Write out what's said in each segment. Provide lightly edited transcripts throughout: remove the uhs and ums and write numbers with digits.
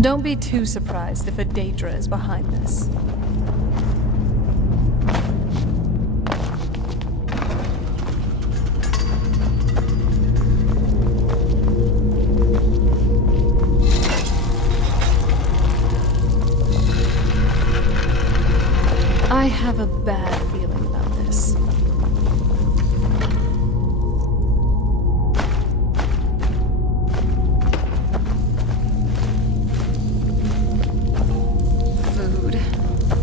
Don't be too surprised if a Daedra is behind this. I have a bad feeling about this. Food.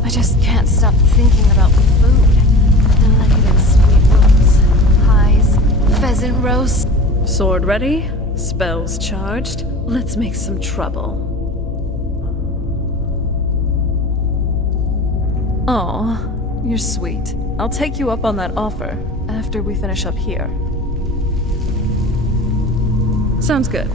I just can't stop thinking about food. Decadent sweet rolls, pies, pheasant roast. Sword ready? Spells charged? Let's make some trouble. Aw, you're sweet. I'll take you up on that offer after we finish up here. Sounds good.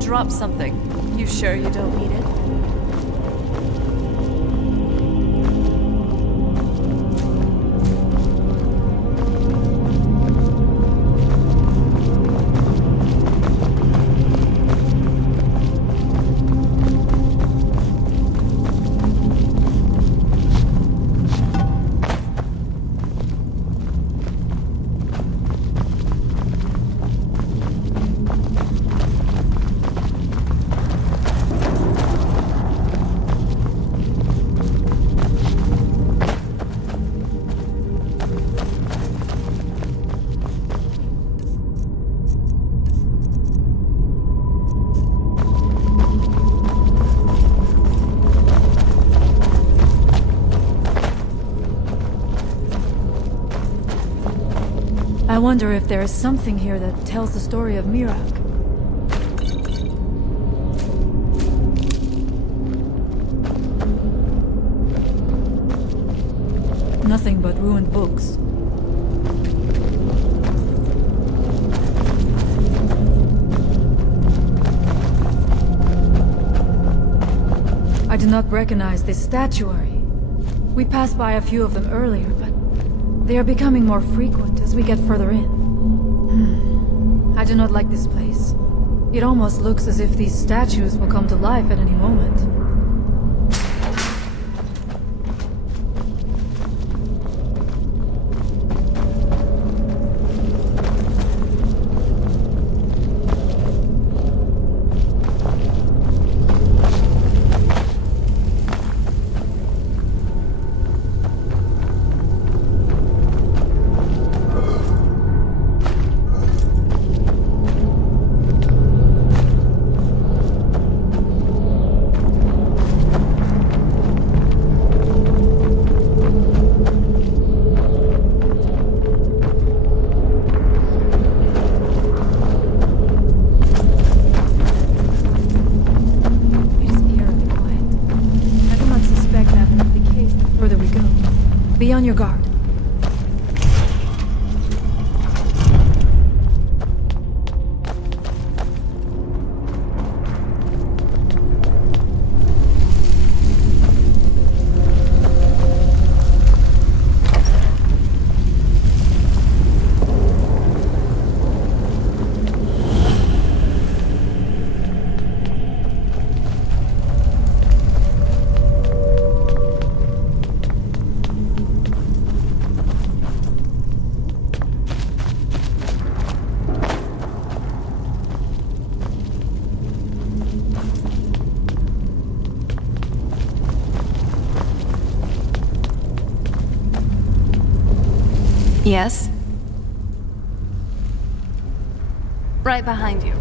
Drop something. You sure you don't need it? I wonder if there is something here that tells the story of Mirak. Nothing but ruined books. I do not recognize this statuary. We passed by a few of them earlier, but they are becoming more frequent as we get further in. I do not like this place. It almost looks as if these statues will come to life at any moment. Be on your guard. Yes? Right behind you.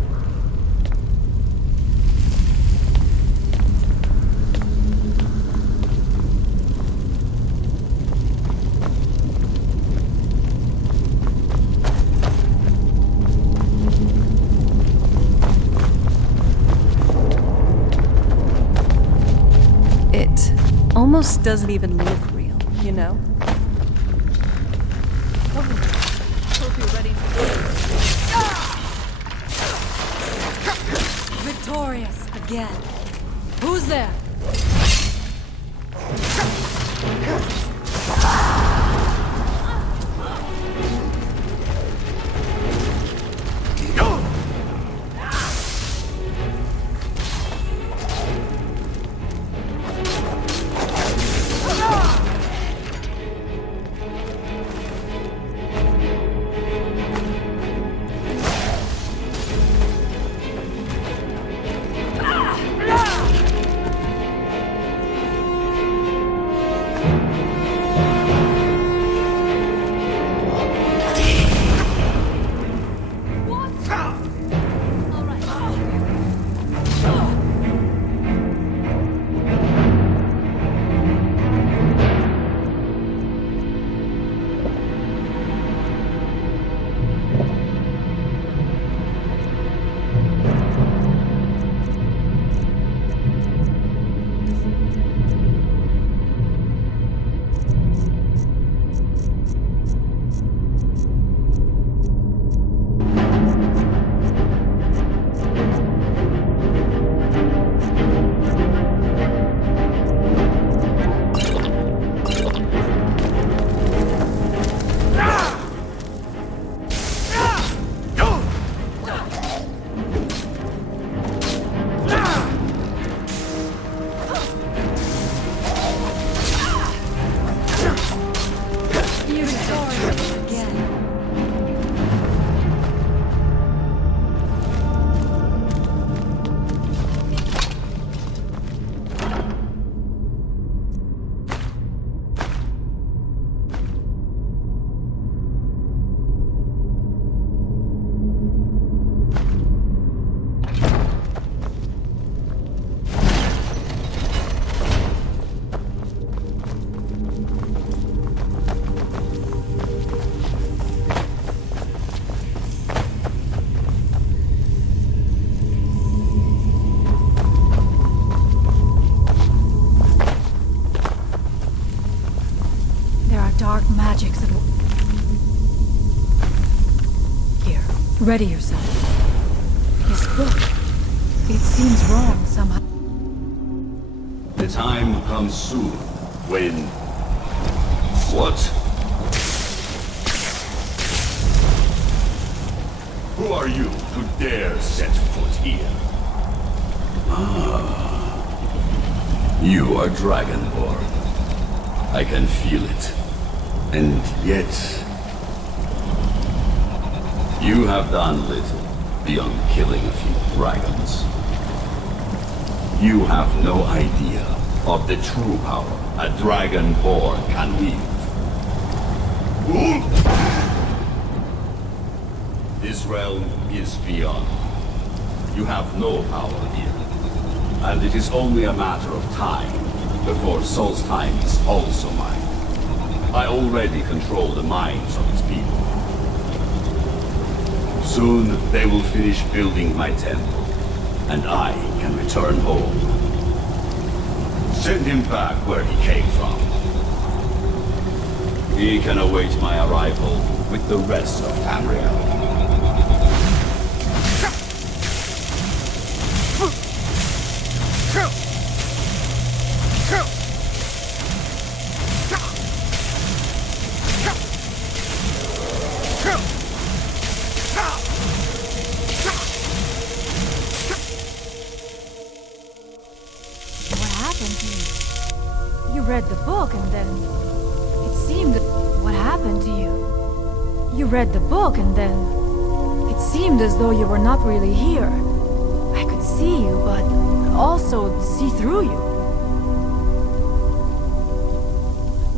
It almost doesn't even look real, you know? Hope you're ready to lose. Victorious again. Who's there? Dark magics at work. Here, ready yourself. His book. It seems wrong somehow. It time comes soon when... What? Who are you to dare set foot here? You are dragonborn. I can feel it. And yet... you have done little beyond killing a few dragons. You have no idea of the true power a dragonborn can wield. This realm is beyond. You have no power here. And it is only a matter of time before Solstheim is also mine. I already control the minds of its people. Soon they will finish building my temple, and I can return home. Send him back where he came from. He can await my arrival with the rest of Tamriel. You read the book and then... it seemed... What happened to you? You read the book and then... it seemed as though you were not really here. I could see you, but also see through you.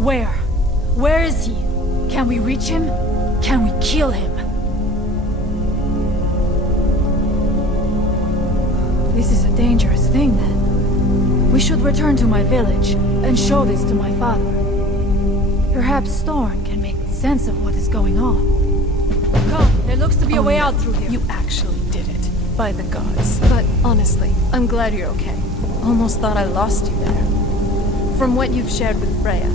Where? Where is he? Can we reach him? Can we kill him? This is a dangerous thing then. We should return to my village and show this to my father. Perhaps Storm can make sense of what is going on. Come, there looks to be a way out through here. You actually did it. By the gods. But honestly, I'm glad you're okay. Almost thought I lost you there. From what you've shared with Freya,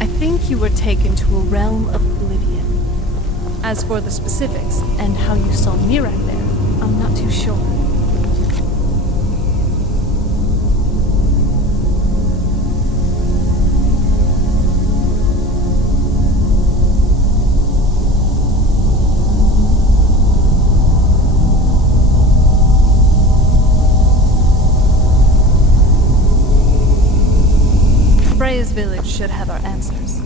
I think you were taken to a realm of oblivion. As for the specifics and how you saw Mirak there, I'm not too sure. Freya's village should have our answers.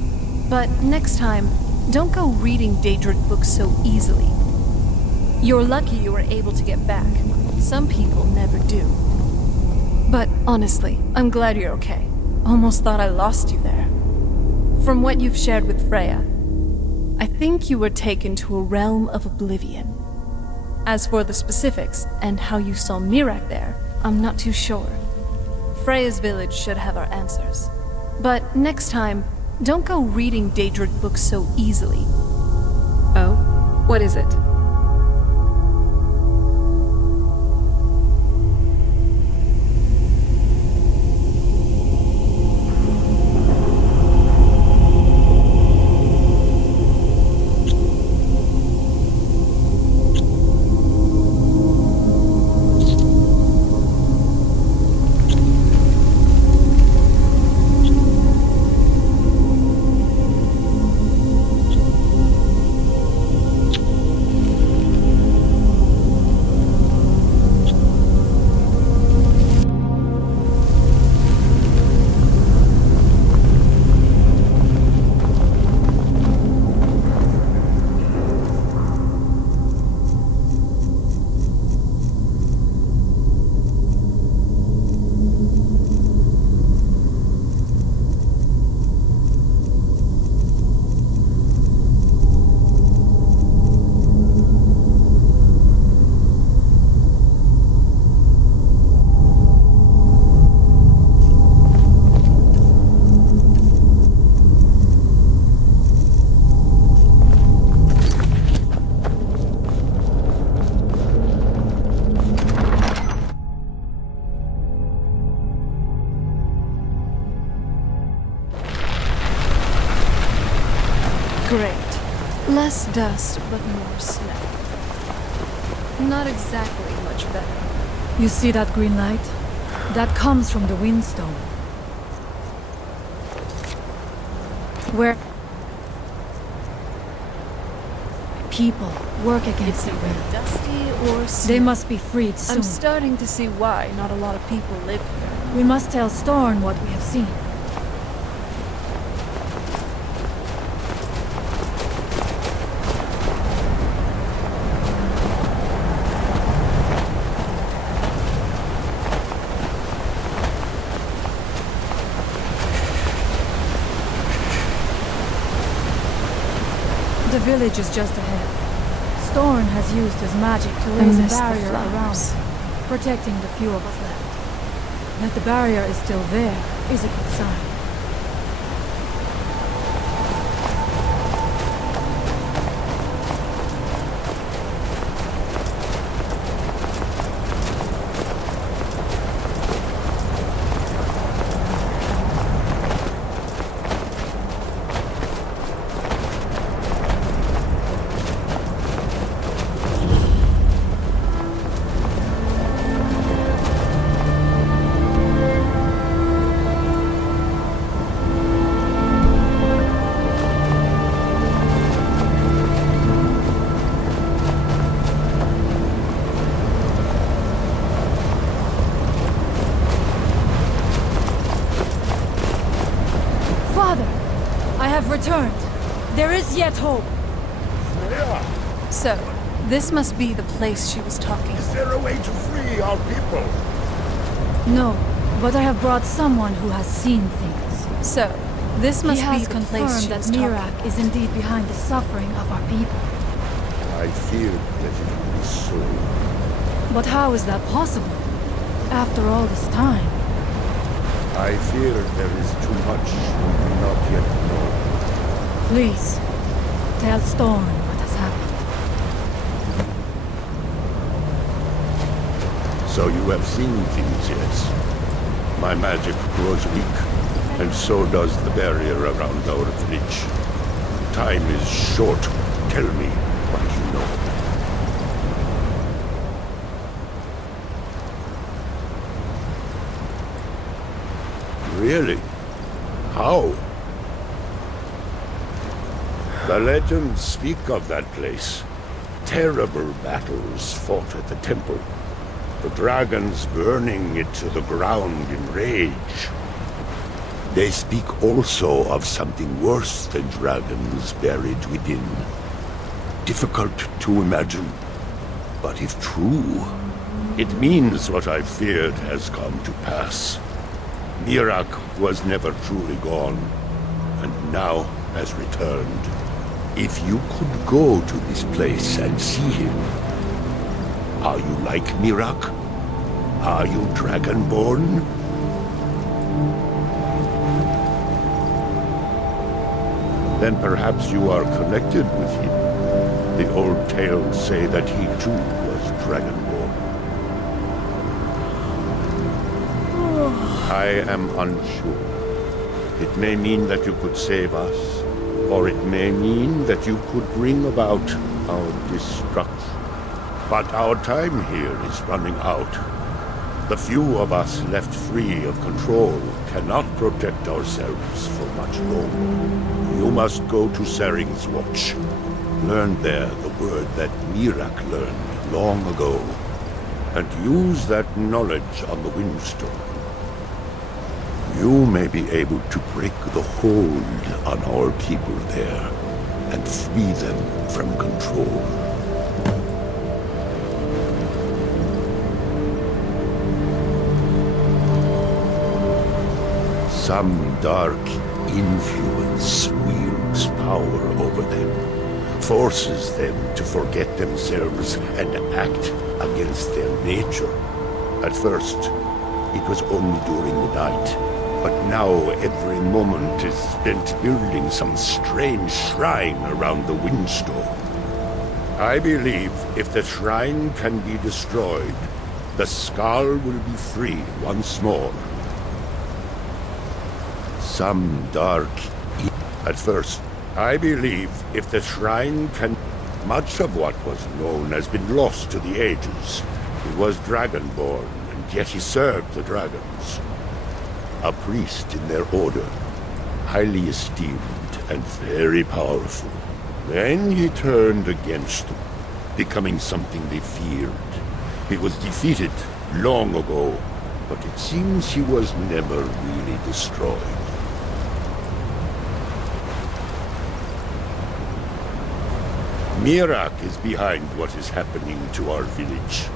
But next time, don't go reading Daedric books so easily. You're lucky you were able to get back. Some people never do. But honestly, I'm glad you're okay. Almost thought I lost you there. From what you've shared with Freya, I think you were taken to a realm of oblivion. As for the specifics and how you saw Mirak there, I'm not too sure. Freya's village should have our answers. But next time, don't go reading Daedric books so easily. Oh? What is it? Great. Less dust, but more snow. Not exactly much better. You see that green light? That comes from the Windstone. Where people work against the wind. Dusty or They must be freed soon. I'm starting to see why not a lot of people live here. We must tell Storn what we have seen. The village is just ahead. Storn has used his magic to raise a miss the barrier around flowers. it, protecting the few of us left. That the barrier is still there is a good sign. Father, I have returned. There is yet hope. So, this must be the place she was talking Is about. there a way to free our people? No, but I have brought someone who has seen things. So, this He must be has the place confirmed she that was talking Mirak about. is indeed behind the suffering of our people. I feared that it would be so. But how is that possible? After all this time. I fear there is too much we do not yet know. Please, tell Storm what has happened. So you have seen things, yes? My magic grows weak, and so does the barrier around our village. Time is short. Tell me what you know. Really? How? The legends speak of that place. Terrible battles fought at the temple. The dragons burning it to the ground in rage. They speak also of something worse than dragons buried within. Difficult to imagine, but if true, it means what I feared has come to pass. Mirak was never truly gone, and now has returned. If you could go to this place and see him, are you like Mirak? Are you dragonborn? Then perhaps you are connected with him. The old tales say that he too was dragonborn. I am unsure. It may mean that you could save us, or it may mean that you could bring about our destruction. But our time here is running out. The few of us left free of control cannot protect ourselves for much longer. You must go to Saring's Watch. Learn there the word that Mirak learned long ago, and use that knowledge on the Windstone. You may be able to break the hold on our people there and free them from control. Some dark influence wields power over them, forces them to forget themselves and act against their nature. At first, it was only during the night. But now every moment is spent building some strange shrine around the Windstone. I believe if the shrine can be destroyed, the Skull will be free once more. Some dark... At first, I believe if the shrine can... Much of what was known has been lost to the ages. He was dragonborn, and yet he served the dragons. A priest in their order, highly esteemed and very powerful. Then he turned against them, becoming something they feared. He was defeated long ago, but it seems he was never really destroyed. Mirak is behind what is happening to our village.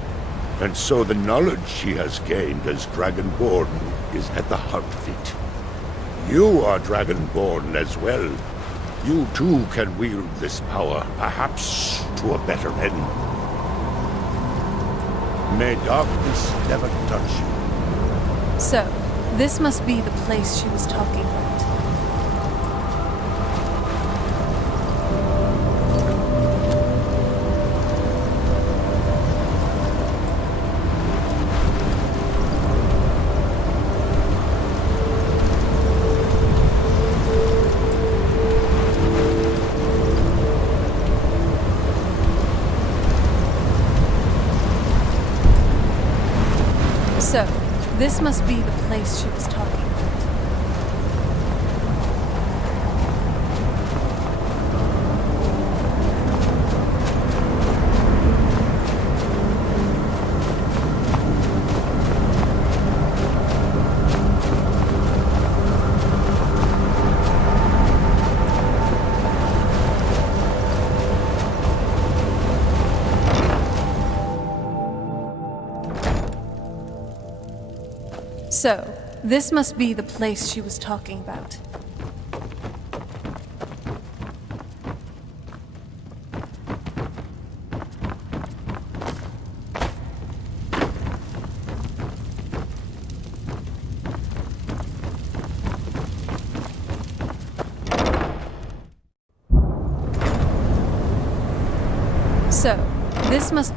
And so the knowledge she has gained as dragonborn is at the heart of it. You are dragonborn as well. You too can wield this power, perhaps to a better end. May darkness never touch you. So, this must be the place she was talking about. So, this must be the place she was talking about. So, this must be the place she was talking about. So, this must...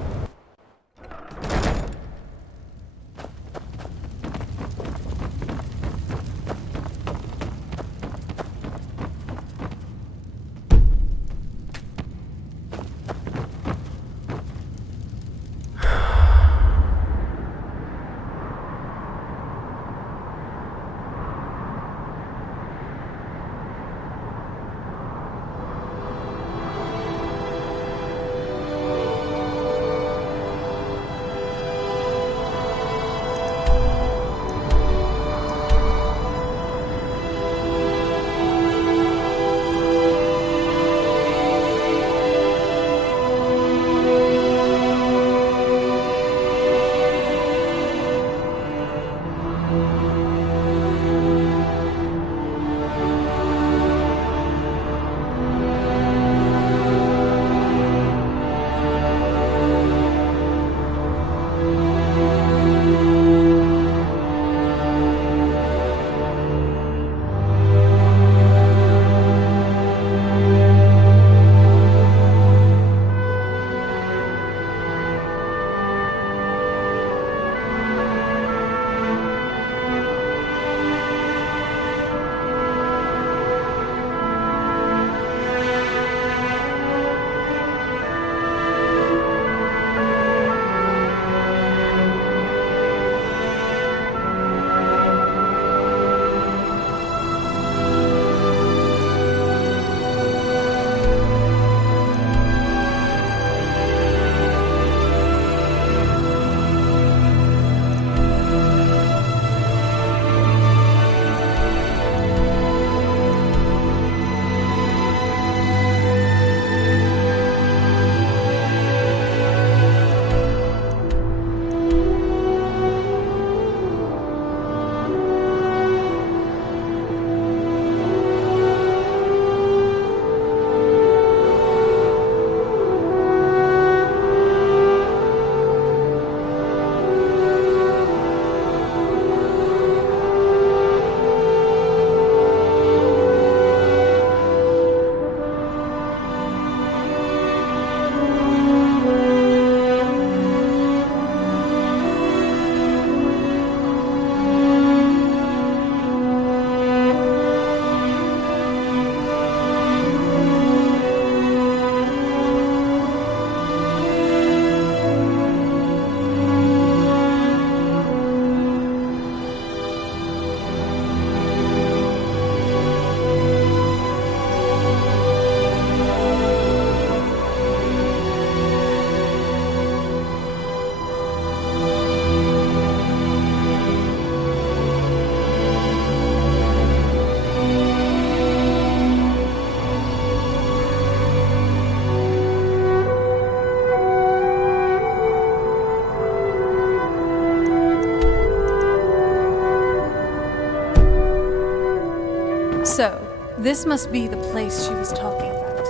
So, this must be the place she was talking about.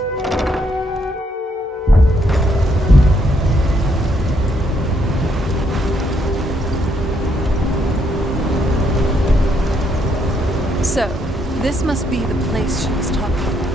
So, this must be the place she was talking about.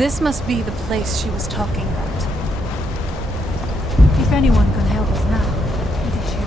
This must be the place she was talking about. If anyone can help us now, it is you.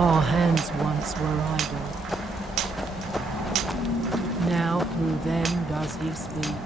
Our hands once were idle. Now through them does he speak.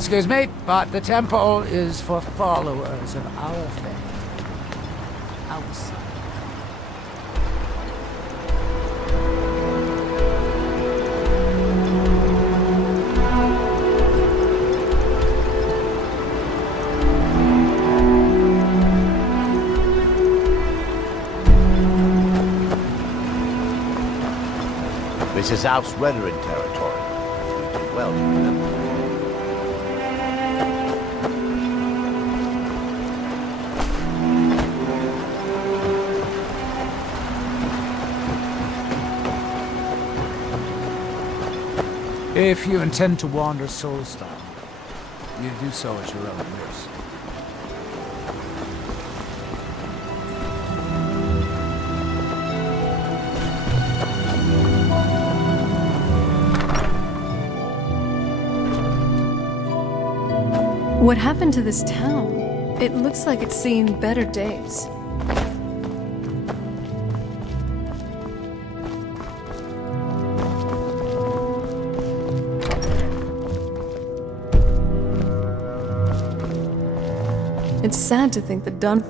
Excuse me, but the temple is for followers of our faith. Outside. This is House Redarin territory. You do well to remember. If you intend to wander Soulstone, you do so at your own risk. What happened to this town? It looks like it's seen better days. It's sad to think that Dun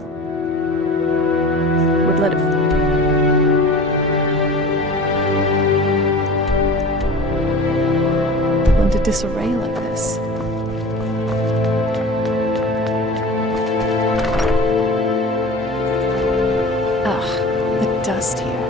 would let it fall into disarray like this. Ugh, the dust here.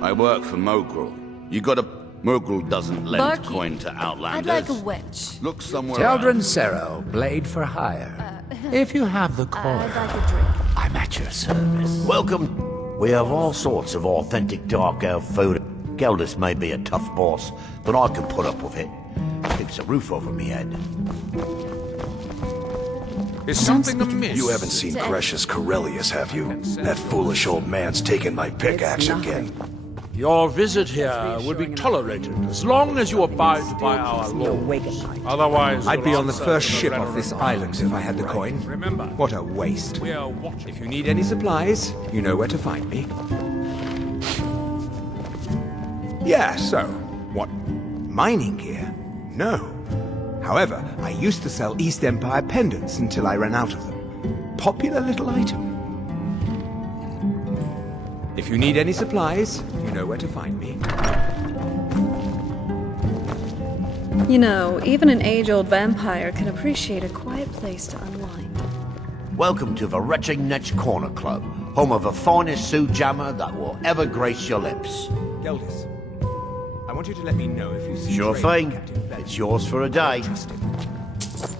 I work for Mogrul. You got a... Mogrul doesn't lend Barkeep, coin to Outlanders. I'd like a wedge. Look somewhere Teldrin else. Sero, blade for hire. If you have the coin, I'd like a drink. I'm at your service. Welcome. We have all sorts of authentic dark elf food. Geldis may be a tough boss, but I can put up with it. Keeps a roof over me head. Is something amiss? You haven't seen Precious Corellius, have you? That foolish old man's taken my pickaxe again. Your visit here would be tolerated as long as you abide by our laws. Otherwise, I'd be you'll on the answer first to the ship off Veteran this Army. island if I had the coin. Remember, What a waste. we are watching. If you need any supplies, you know where to find me. Yeah, so, what? Mining gear? No. However, I used to sell East Empire pendants until I ran out of them. Popular little item. If you need any supplies, you know where to find me. You know, even an age-old vampire can appreciate a quiet place to unwind. Welcome to the Retching Netch Corner Club, home of the finest Sioux jammer that will ever grace your lips. Geldis, I want you to let me know if you see Sure trade thing. with Captain Vet. It's yours for a day. Trust him.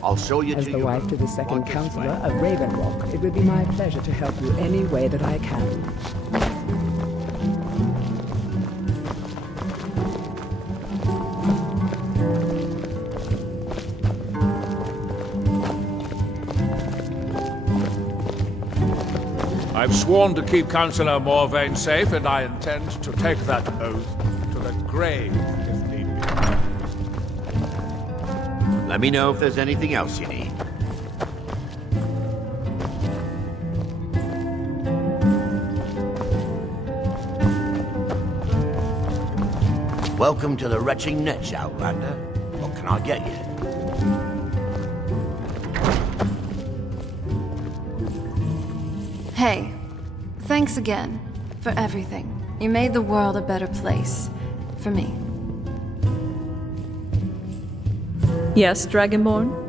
I'll show you As to the your wife room. to the second Like counselor it's of Ravenrock, it would be my pleasure to help you any way that I can. I've sworn to keep Councillor Morvain safe, and I intend to take that oath to the grave, if need be. Let me know if there's anything else you need. Welcome to the Retching Netch, Outlander. What can I get you? Hey, thanks again for everything. You made the world a better place. For me. Yes, Dragonborn?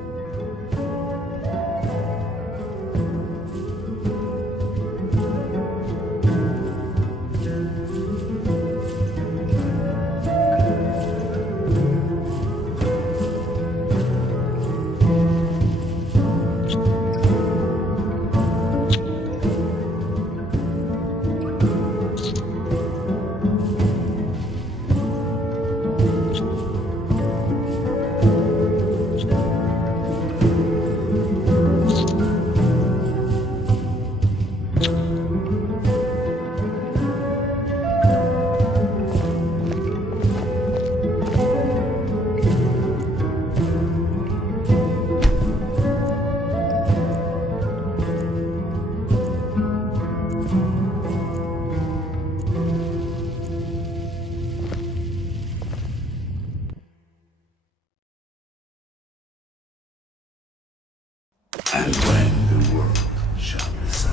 And when the world shall listen.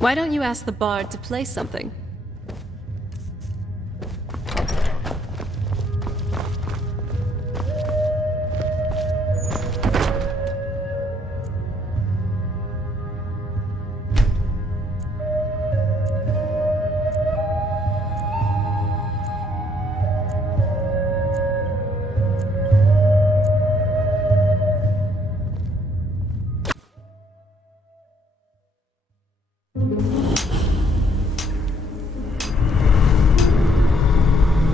Why don't you ask the bard to play something?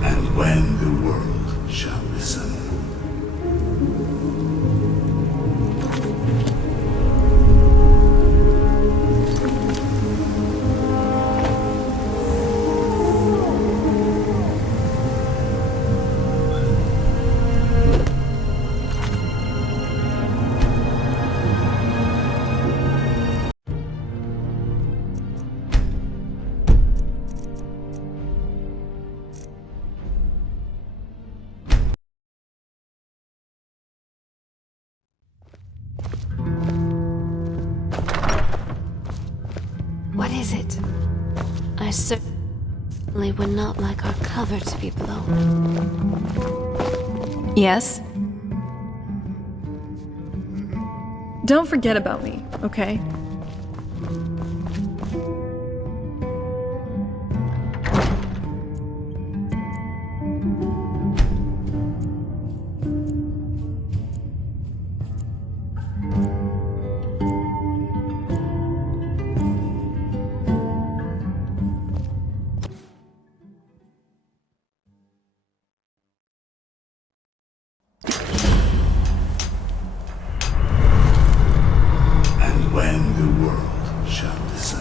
And when the world shall listen. What is it? I certainly would not like our cover to be blown. Yes? Don't forget about me, okay? And when the world shall listen.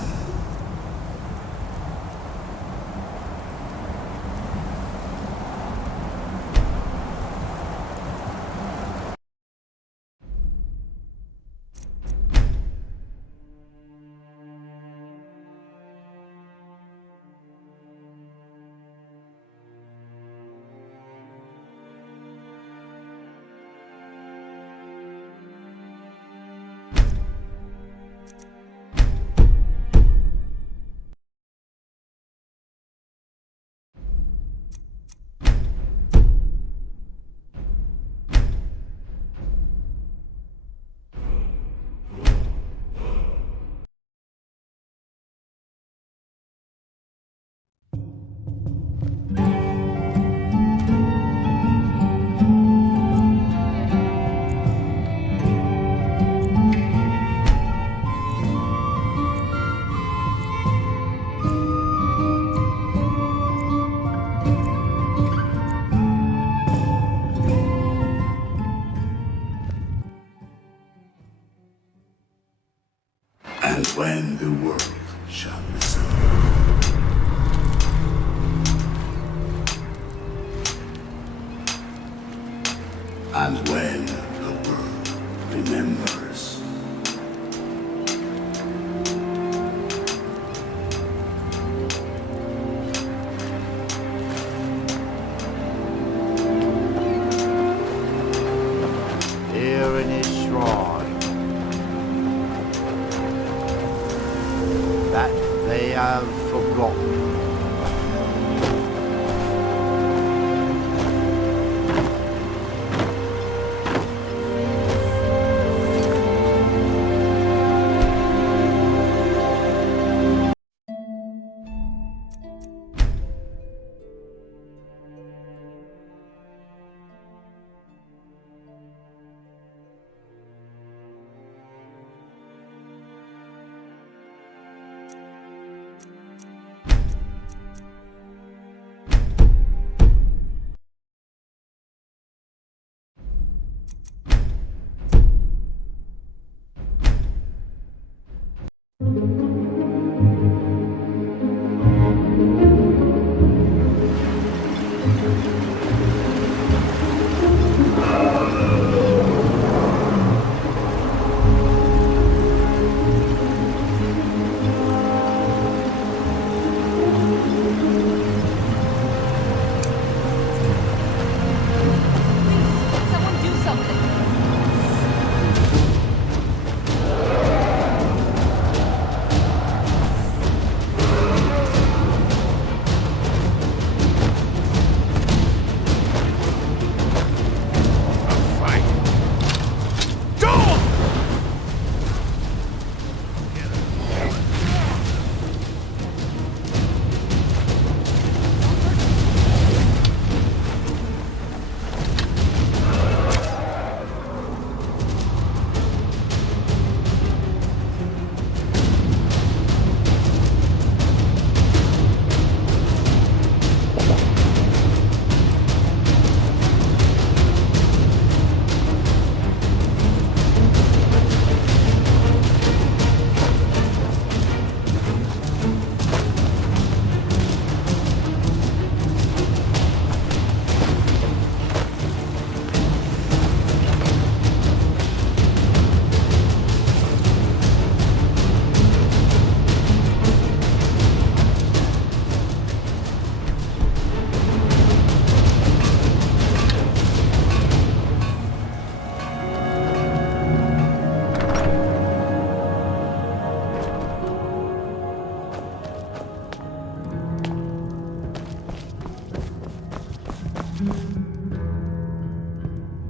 And when the world shall listen. And when the world remembers. Here in his shrine,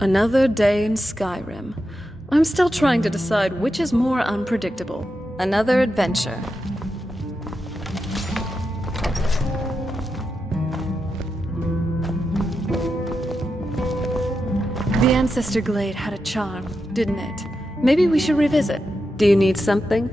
Another day in Skyrim. I'm still trying to decide which is more unpredictable. Another adventure. The Ancestor Glade had a charm, didn't it? Maybe we should revisit. Do you need something?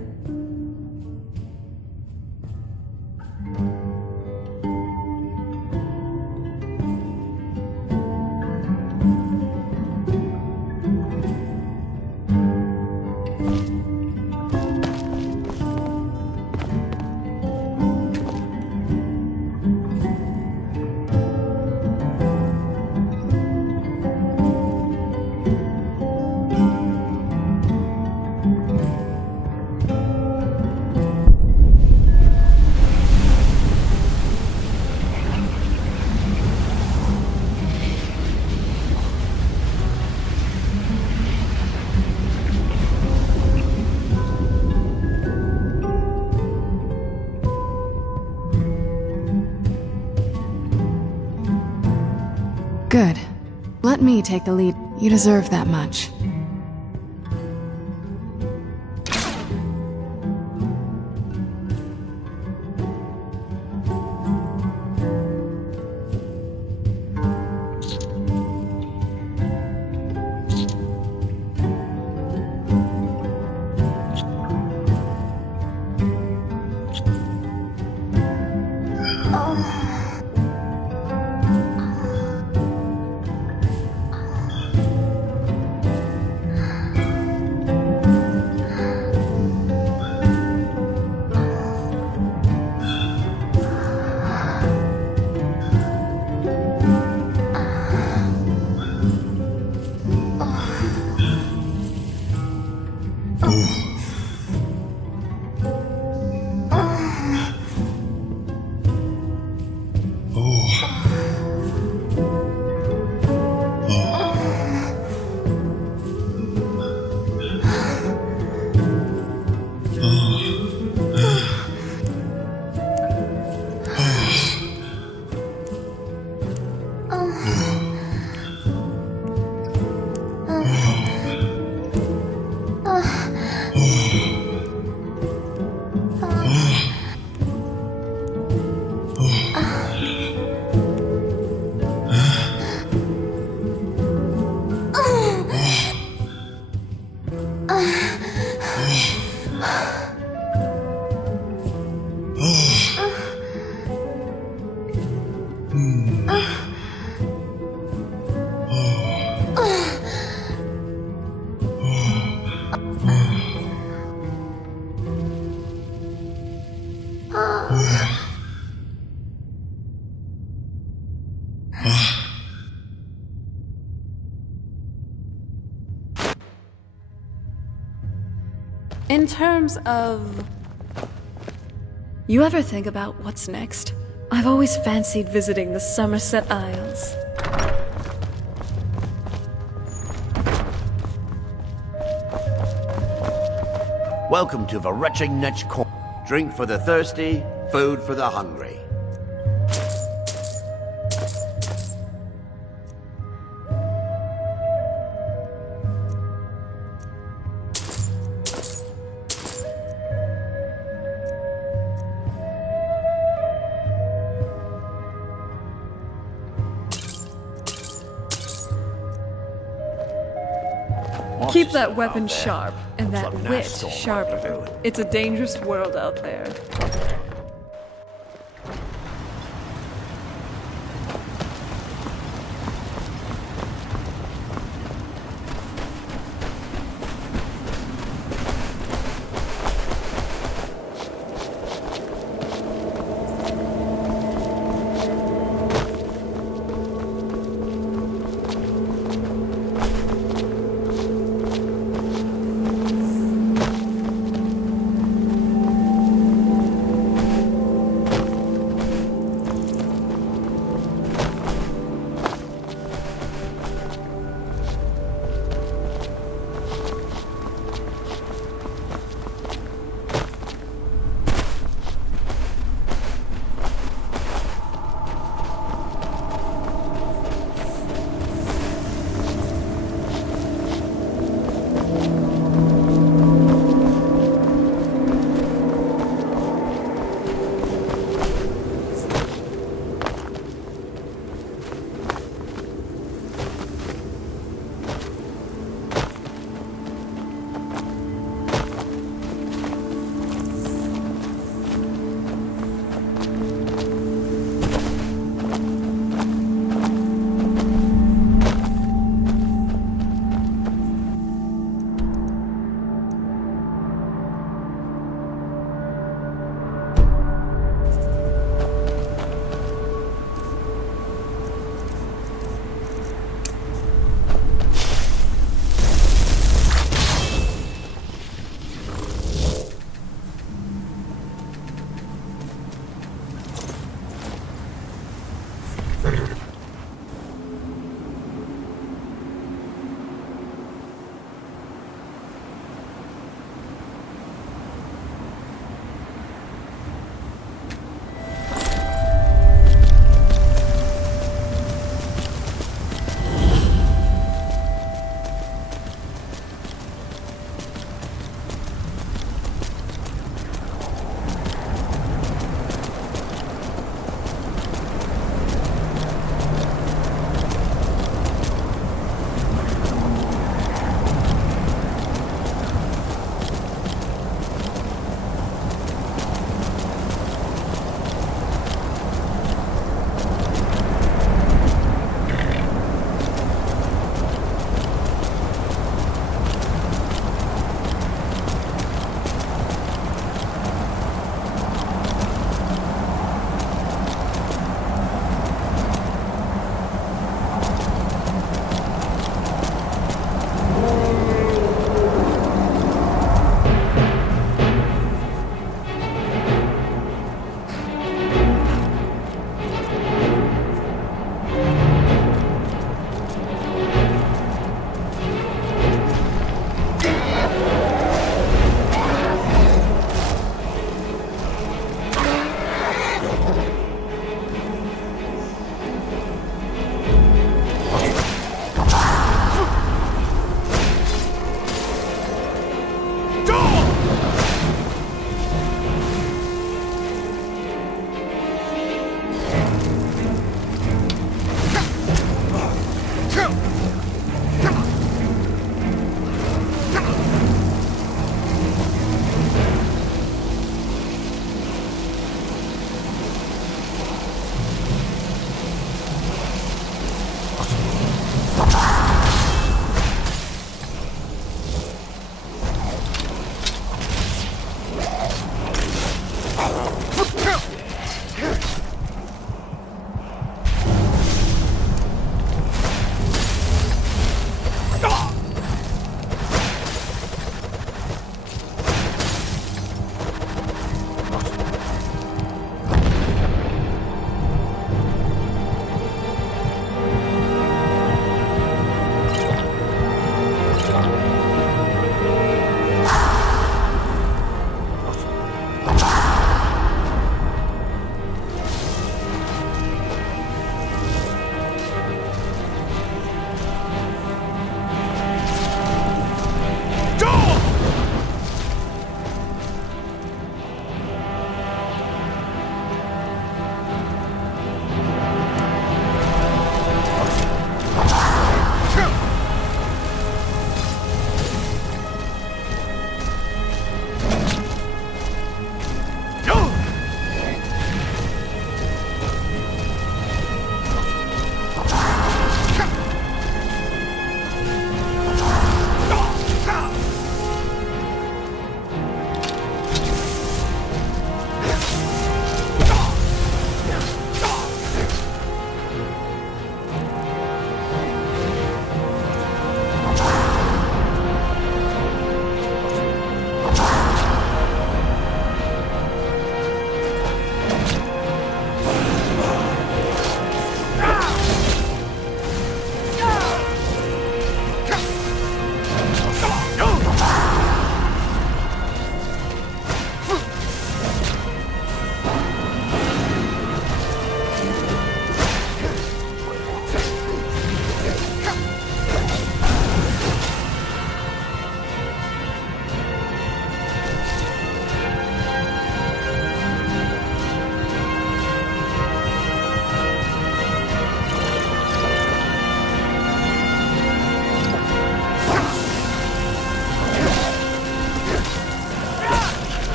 Good. Let me take the lead. You deserve that much. In terms of... You ever think about what's next? I've always fancied visiting the Somerset Isles. Welcome to the Retching Netch Court. Drink for the thirsty, food for the hungry. Keep that weapon sharp, and that wit sharper. It's a dangerous world out there.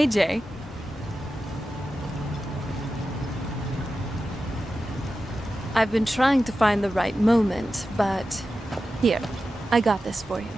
Hey, Jay. I've been trying to find the right moment, but here, I got this for you.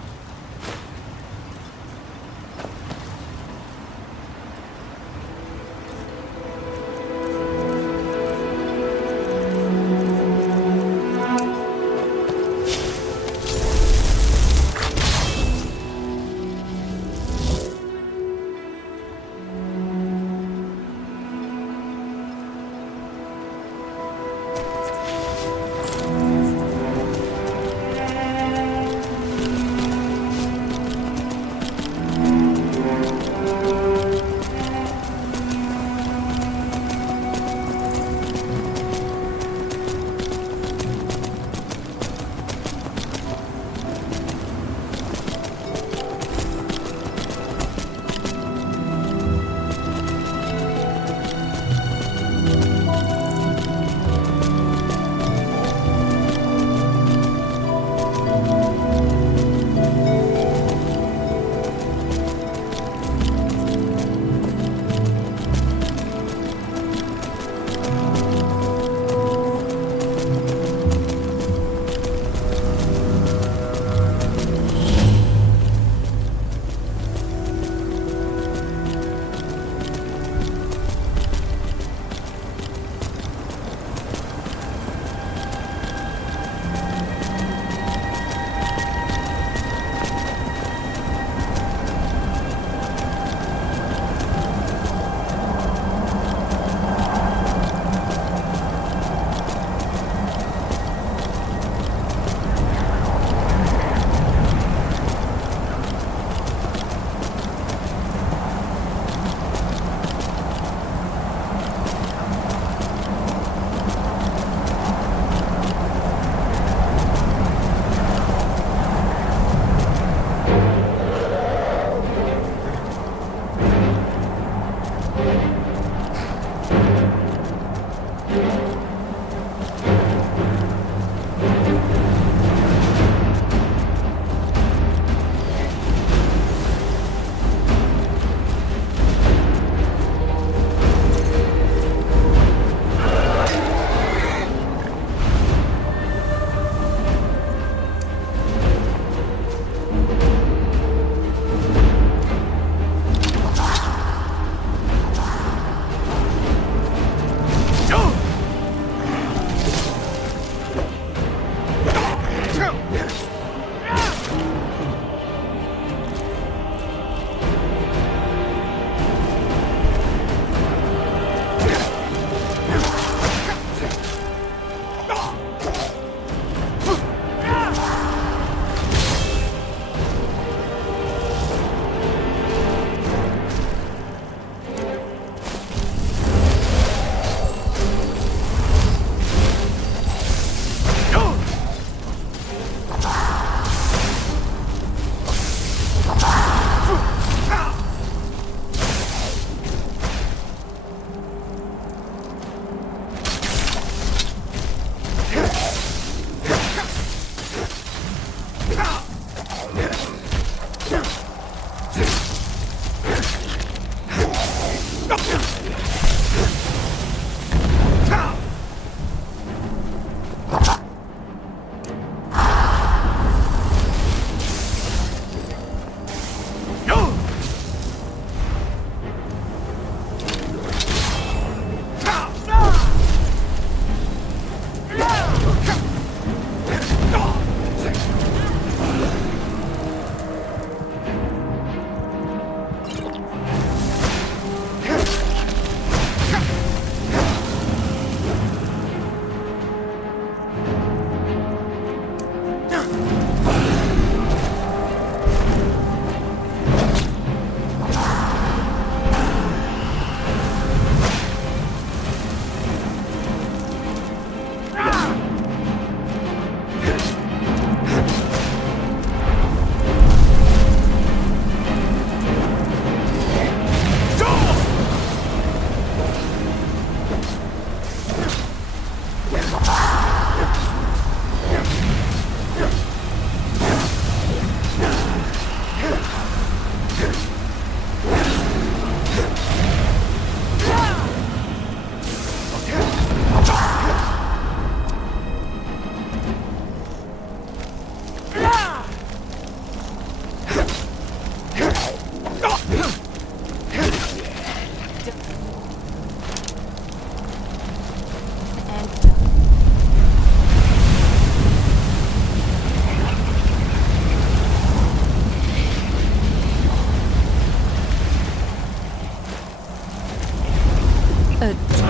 A dragon.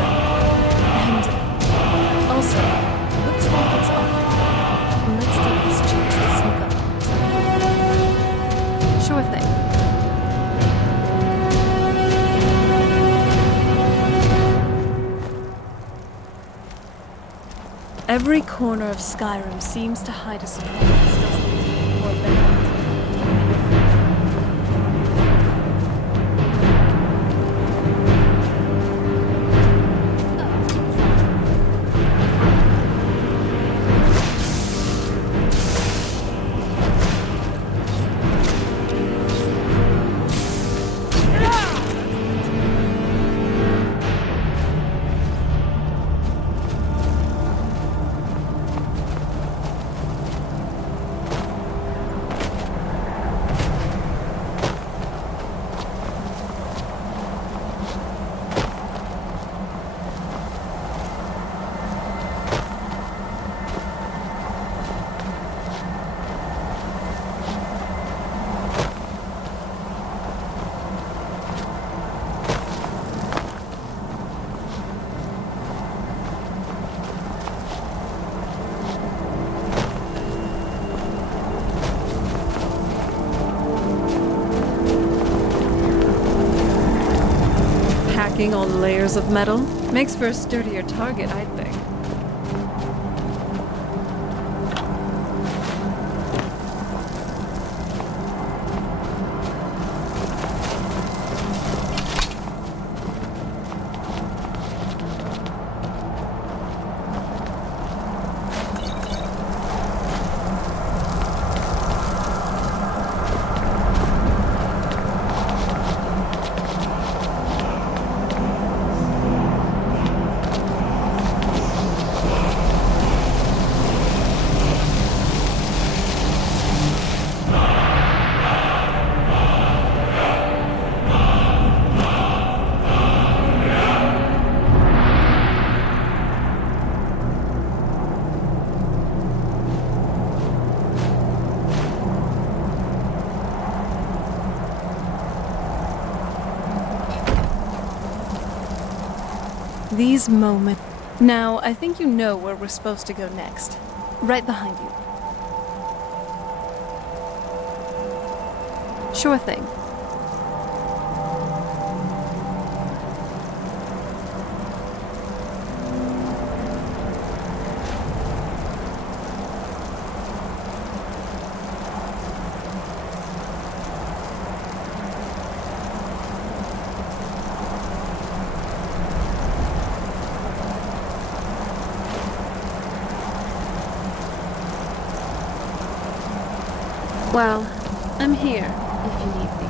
And also, looks like it's occupied. Let's take this chance to sneak up. Sure thing. Every corner of Skyrim seems to hide a surprise, doesn't it? Or better. On layers of metal makes for a sturdier target, I think. These moments. Now, I think you know where we're supposed to go next. Right behind you. Sure thing. Well, I'm here if you need me.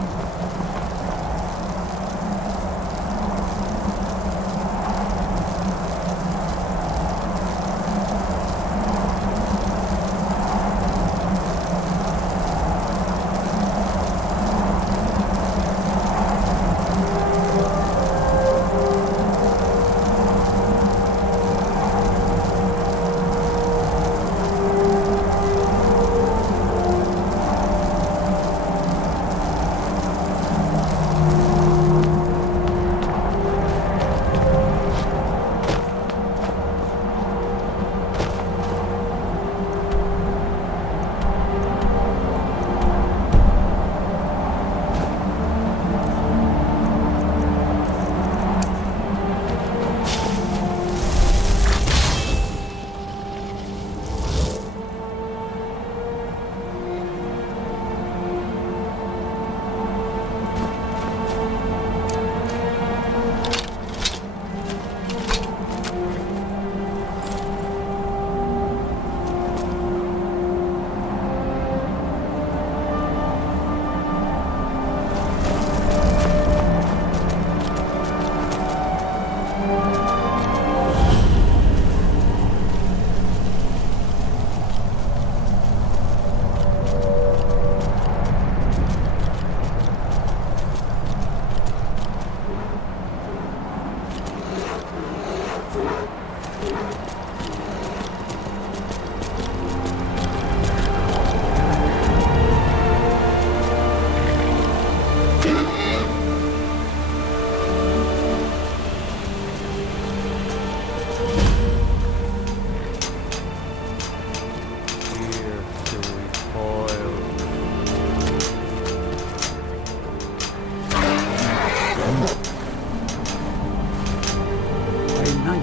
reunite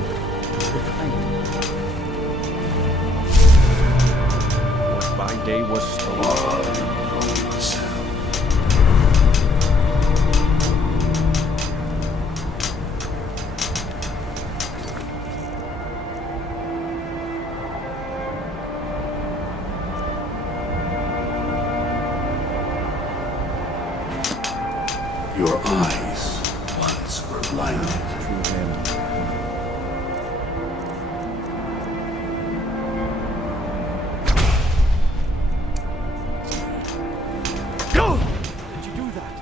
with the pain. What by day was stolen. Your eyes once were blinded. To him. Did you do that?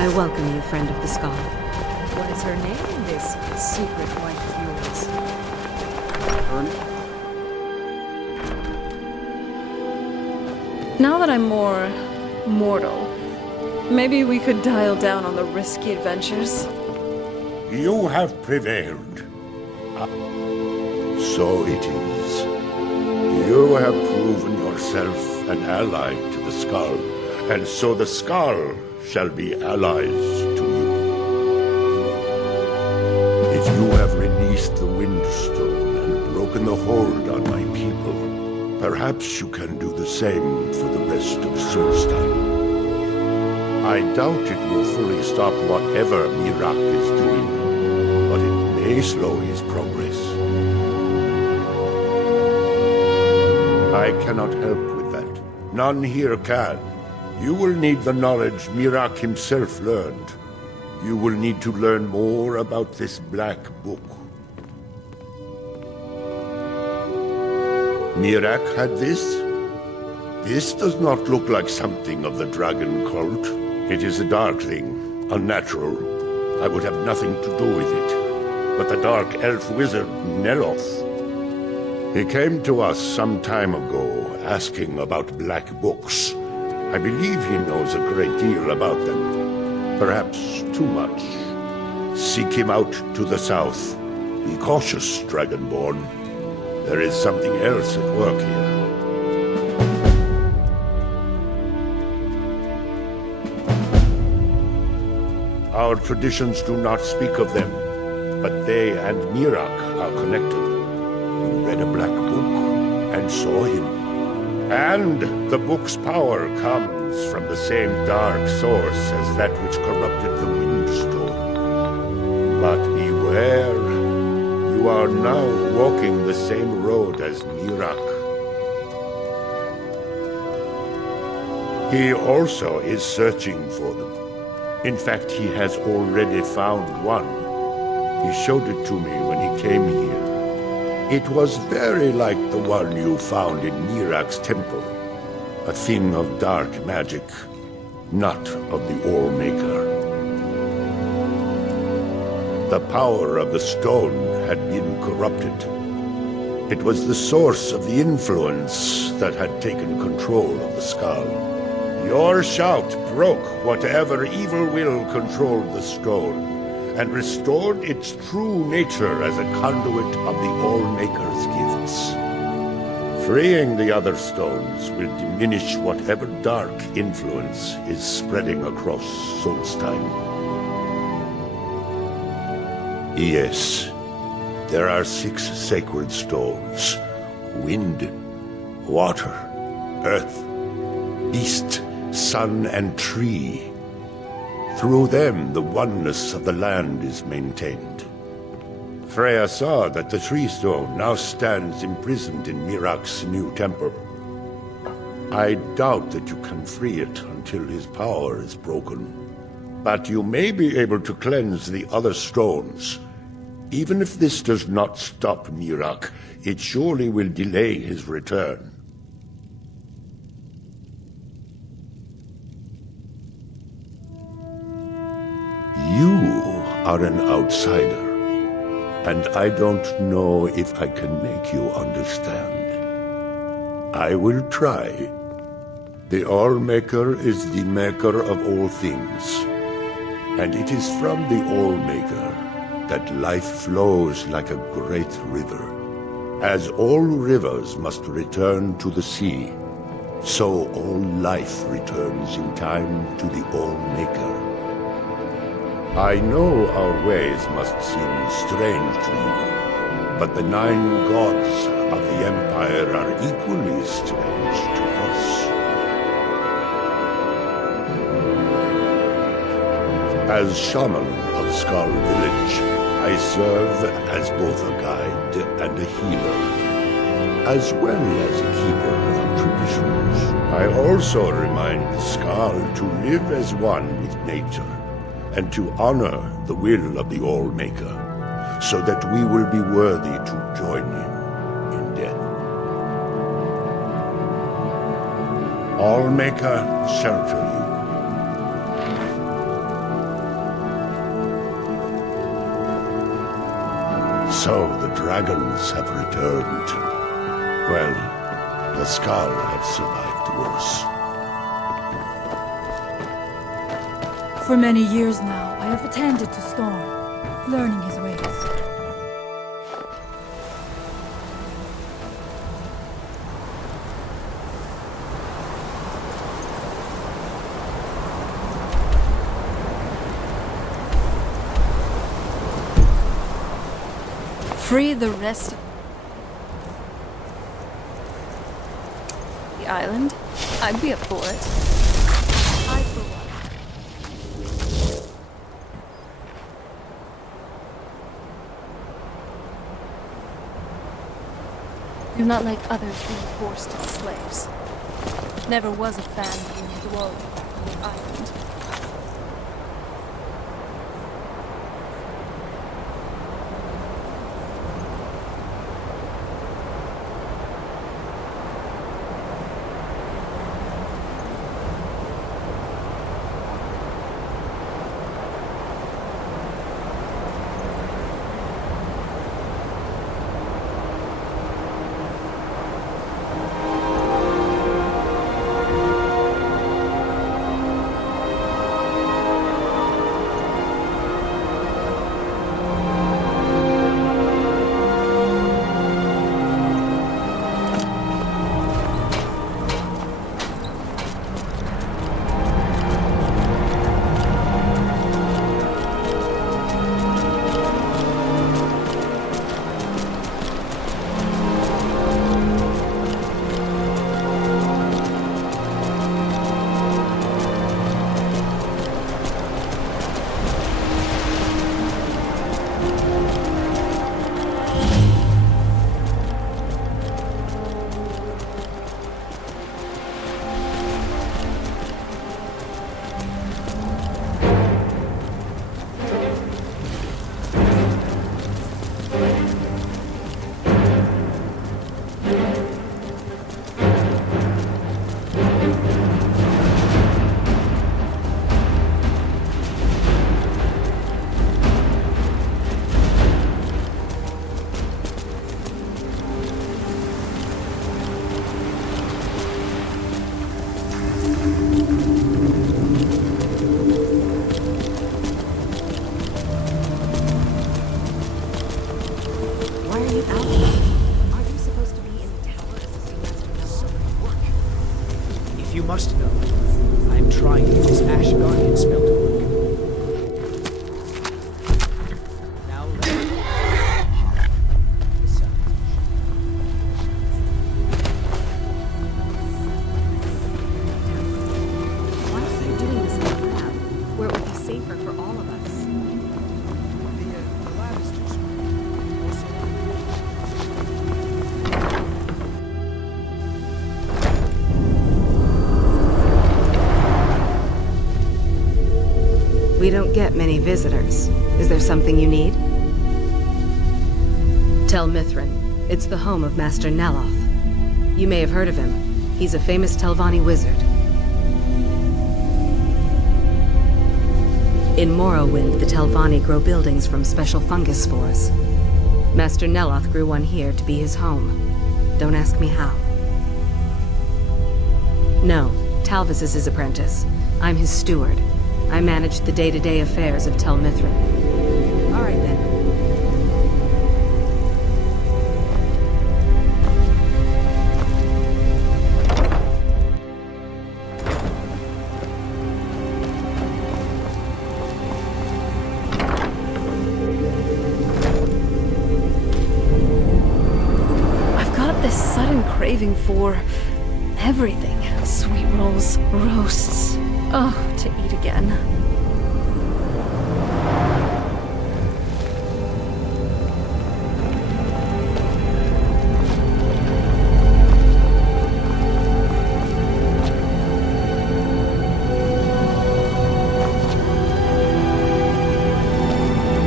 I welcome you, friend of the Skull. What is her name, this secret wife of yours? Now that I'm more mortal, maybe we could dial down on the risky adventures. You have prevailed. So it is. You have proven yourself an ally to the Skull, and so the Skull shall be allies to you. If you have released the Windstone and broken the hold on my people, perhaps you can do the same for the rest of Solstheim. I doubt it will fully stop whatever Mirak is doing, but it may slow his progress. I cannot help with that. None here can. You will need the knowledge Mirak himself learned. You will need to learn more about this black book. Mirak had this? This does not look like something of the dragon cult. It is a dark thing, unnatural. I would have nothing to do with it. But the dark elf wizard, Neloth, he came to us some time ago, asking about black books. I believe he knows a great deal about them. Perhaps too much. Seek him out to the south. Be cautious, dragonborn. There is something else at work here. Our traditions do not speak of them, but they and Mirak are connected. You read a black book and saw him. And the book's power comes from the same dark source as that which corrupted the Windstone. But beware, you are now walking the same road as Mirak. He also is searching for them. In fact, he has already found one. He showed it to me when he came here. It was very like the one you found in Mirak's temple. A thing of dark magic, not of the All-Maker. The power of the stone had been corrupted. It was the source of the influence that had taken control of the skull. Your shout broke whatever evil will controlled the stone, and restored its true nature as a conduit of the All-Maker's gifts. Freeing the other stones will diminish whatever dark influence is spreading across Solstheim. Yes, there are 6 sacred stones. Wind, water, earth, beast, sun, and tree. Through them, the oneness of the land is maintained. Freya saw that the tree stone now stands imprisoned in Mirak's new temple. I doubt that you can free it until his power is broken. But you may be able to cleanse the other stones. Even if this does not stop Mirak, it surely will delay his return. You are an outsider, and I don't know if I can make you understand. I will try. The All-Maker is the maker of all things, and it is from the All-Maker that life flows like a great river. As all rivers must return to the sea, so all life returns in time to the All-Maker. I know our ways must seem strange to you, but the 9 gods of the Empire are equally strange to us. As shaman of Skull Village, I serve as both a guide and a healer, as well as a keeper of traditions. I also remind the Skull to live as one with nature, and to honor the will of the All-Maker, so that we will be worthy to join him in death. All-Maker, shelter you. So the dragons have returned. Well, the Skull have survived worse. For many years now, I have attended to Storm, learning his ways. Free the rest of the island? I'd be up for it. I for one. Do not like others being forced to be slaves. Never was a fan of being the wall on the island. must know, I am trying to get this Ash Guardian spell to work. Now why are they doing this in a lab, where it would be safer for all of us? The lab is too We don't get many visitors. Is there something you need? Tel Mithrin. It's the home of Master Neloth. You may have heard of him. He's a famous Telvanni wizard. In Morrowind, the Telvanni grow buildings from special fungus spores. Master Neloth grew one here to be his home. Don't ask me how. No, Talvis is his apprentice. I'm his steward. I manage the day-to-day affairs of Tel Mithrin. All right, then. I've got this sudden craving for everything. Sweet rolls, roasts. Oh, to eat again.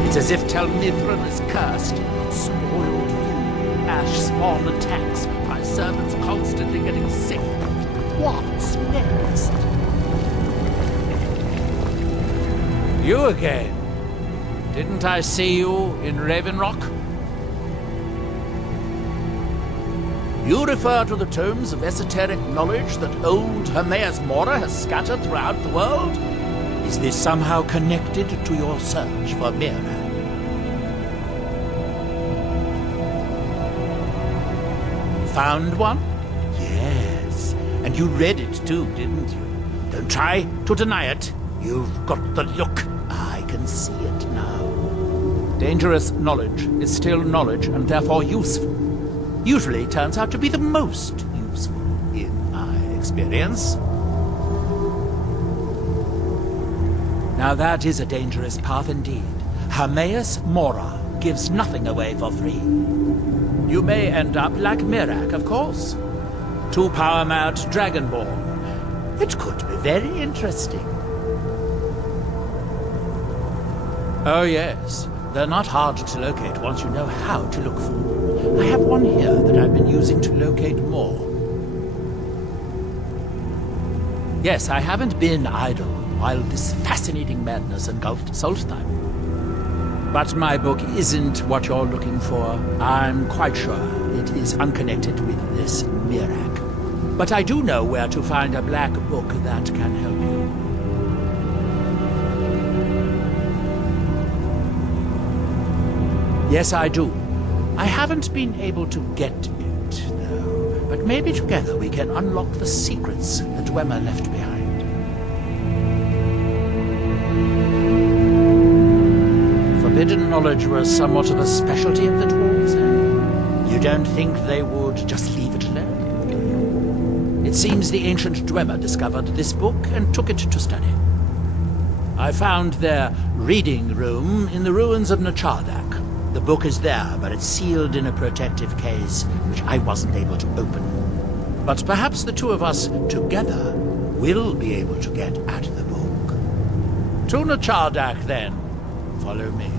It's as if Tel Mithrin is cursed. Spoiled food, ash spawn attacks, my servants constantly getting sick. What's next? You again? Didn't I see you in Raven Rock? You refer to the tomes of esoteric knowledge that old Hermaeus Mora has scattered throughout the world? Is this somehow connected to your search for Mira? Found one? Yes. And you read it too, didn't you? Don't try to deny it. You've got the look. I can see it now. Dangerous knowledge is still knowledge and therefore useful. Usually turns out to be the most useful, in my experience. Now that is a dangerous path indeed. Hermaeus Mora gives nothing away for free. You may end up like Mirak, of course. Too power-mad dragonborn. It could be very interesting. Oh yes, they're not hard to locate once you know how to look for them. I have one here that I've been using to locate more. Yes, I haven't been idle while this fascinating madness engulfed Solstheim. But my book isn't what you're looking for. I'm quite sure it is unconnected with this Mirak. But I do know where to find a black book that can help you. Yes, I do. I haven't been able to get it, though. But maybe together we can unlock the secrets that Dwemer left behind. Forbidden knowledge was somewhat of a specialty of the dwarves, eh? You don't think they would just leave it alone, do you? It seems the ancient Dwemer discovered this book and took it to study. I found their reading room in the ruins of Nachardak. The book is there, but it's sealed in a protective case, which I wasn't able to open. But perhaps the two of us, together, will be able to get at the book. To Nachardak, then. Follow me.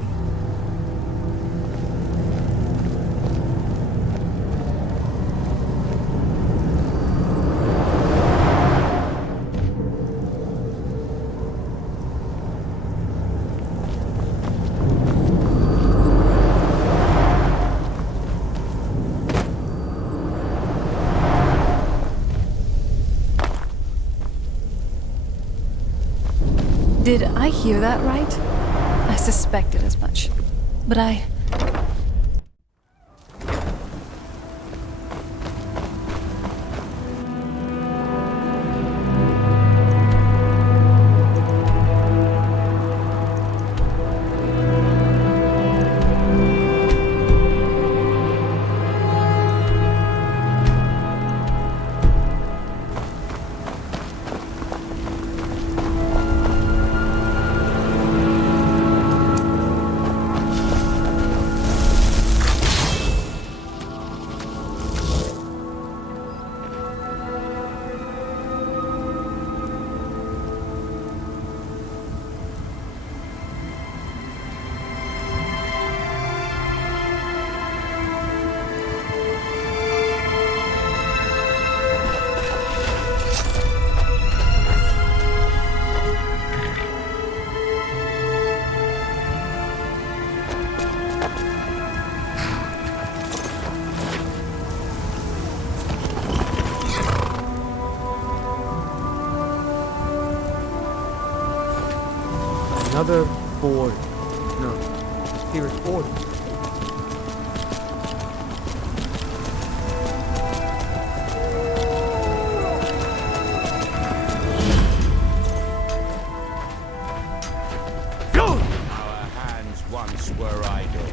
Did I hear that right? I suspected as much. But I... Another board. No, spirit order. Our hands once were idle.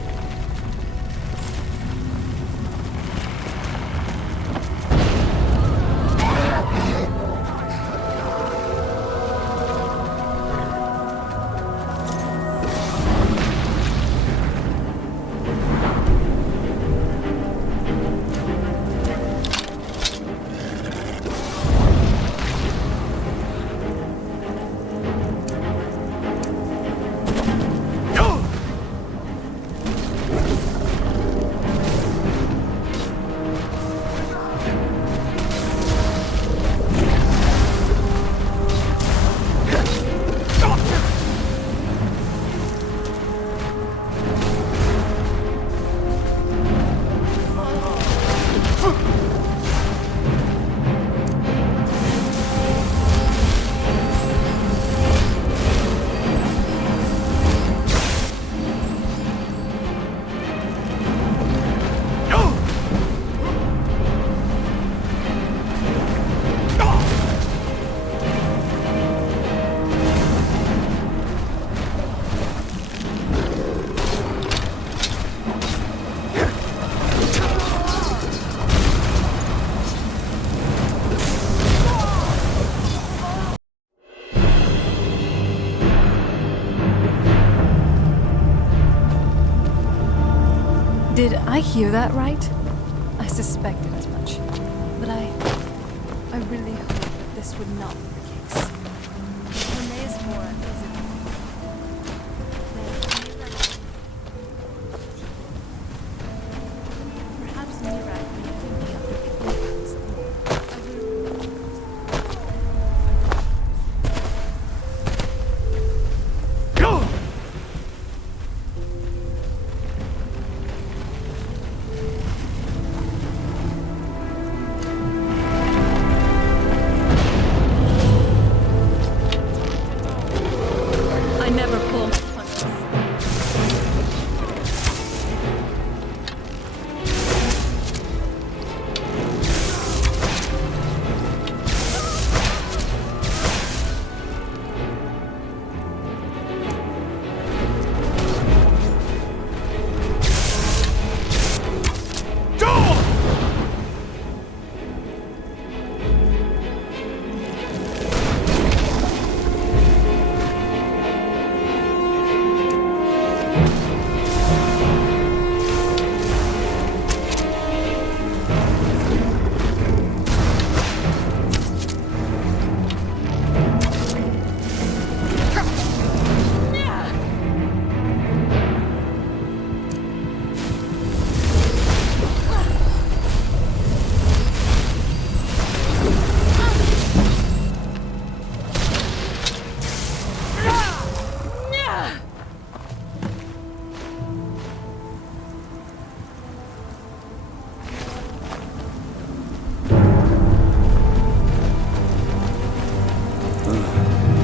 Did I hear that right? I suspected as much. But I really hope that this would not be the case. Hermes Mora isn't. Perhaps Mirak may even be up with the influence of more. I never pull punches.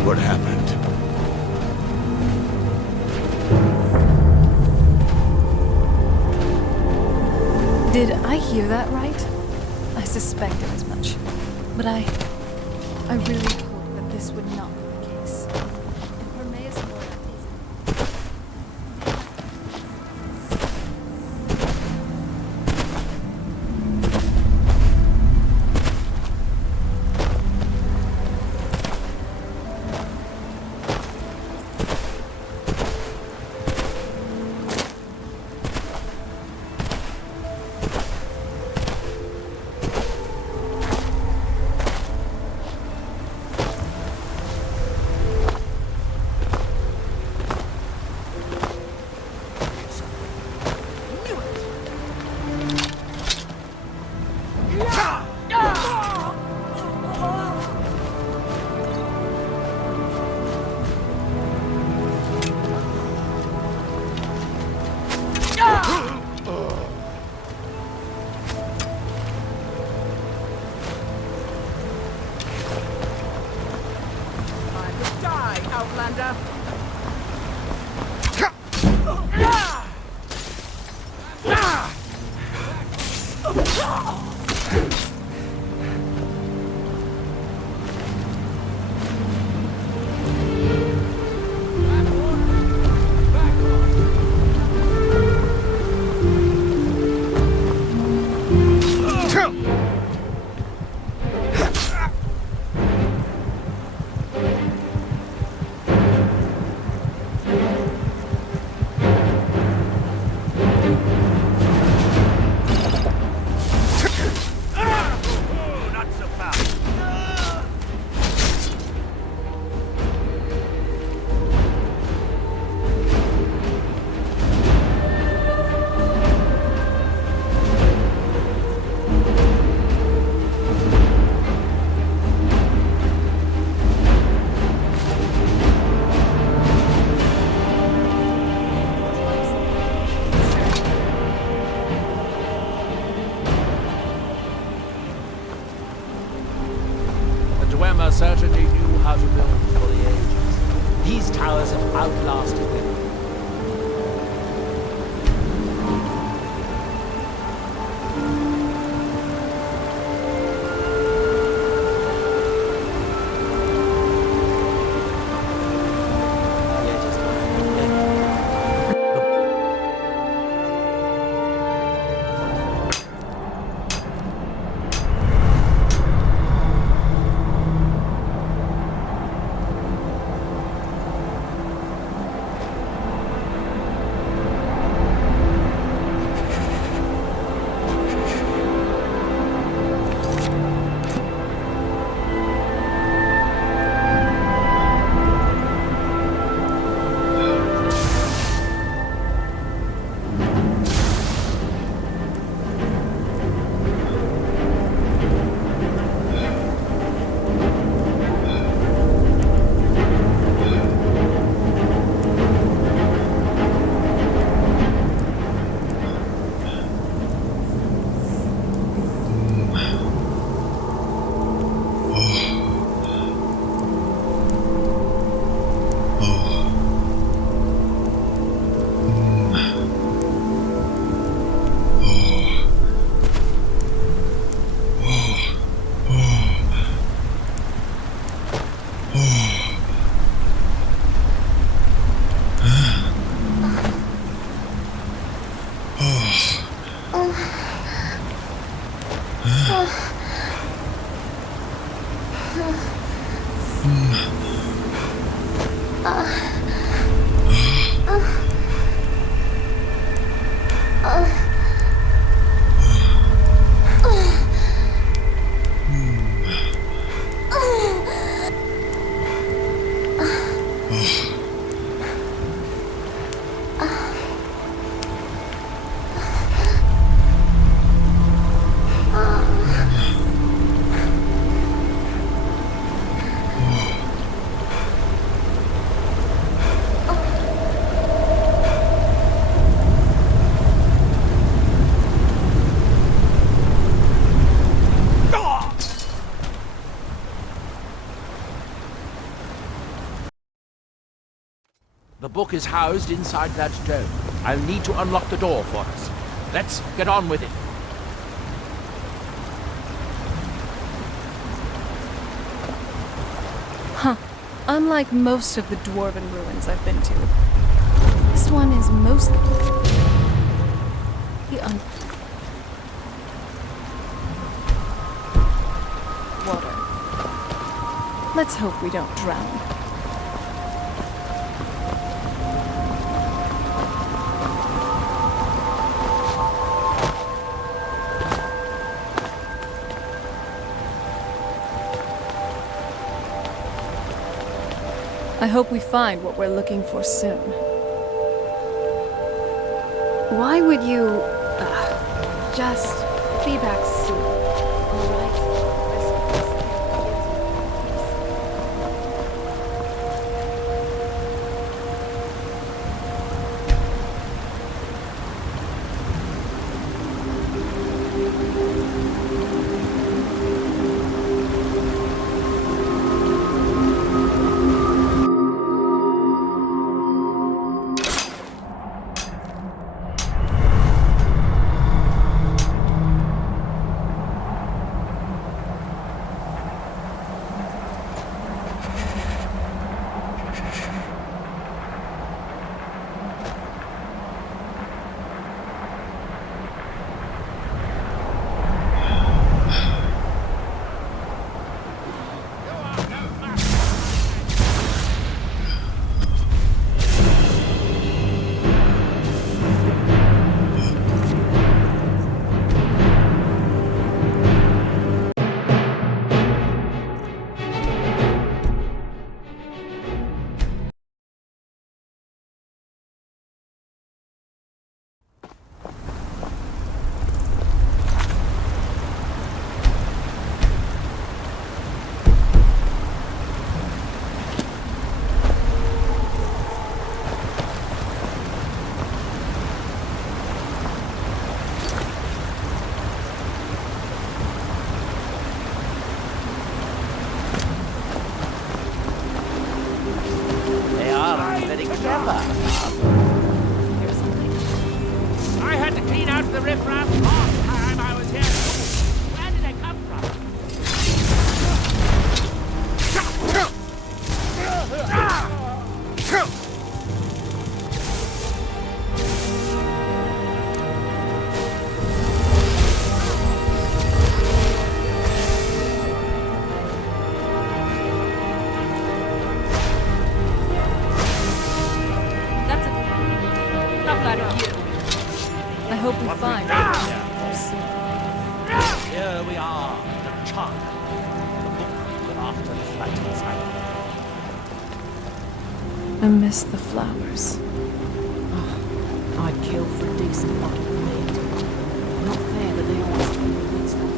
What happened? Did I hear that right? I suspected as much. But I really hoped that this would not be the case. If Hermes Mora isn't. Dwemer certainly knew how to build for the ages. These towers have outlasted them. The book is housed inside that dome. I'll need to unlock the door for us. Let's get on with it. Huh. Unlike most of the dwarven ruins I've been to, this one is mostly water. Let's hope we don't drown. I hope we find what we're looking for soon. Why would you... just be back soon, alright? I had to clean out the riffraff last time I was here. Where did they come I hope we find Here we are, the charter. The book we're after is right inside. I miss the flowers. I'd kill for a decent bottle of meat. Not fair that they always take the good stuff.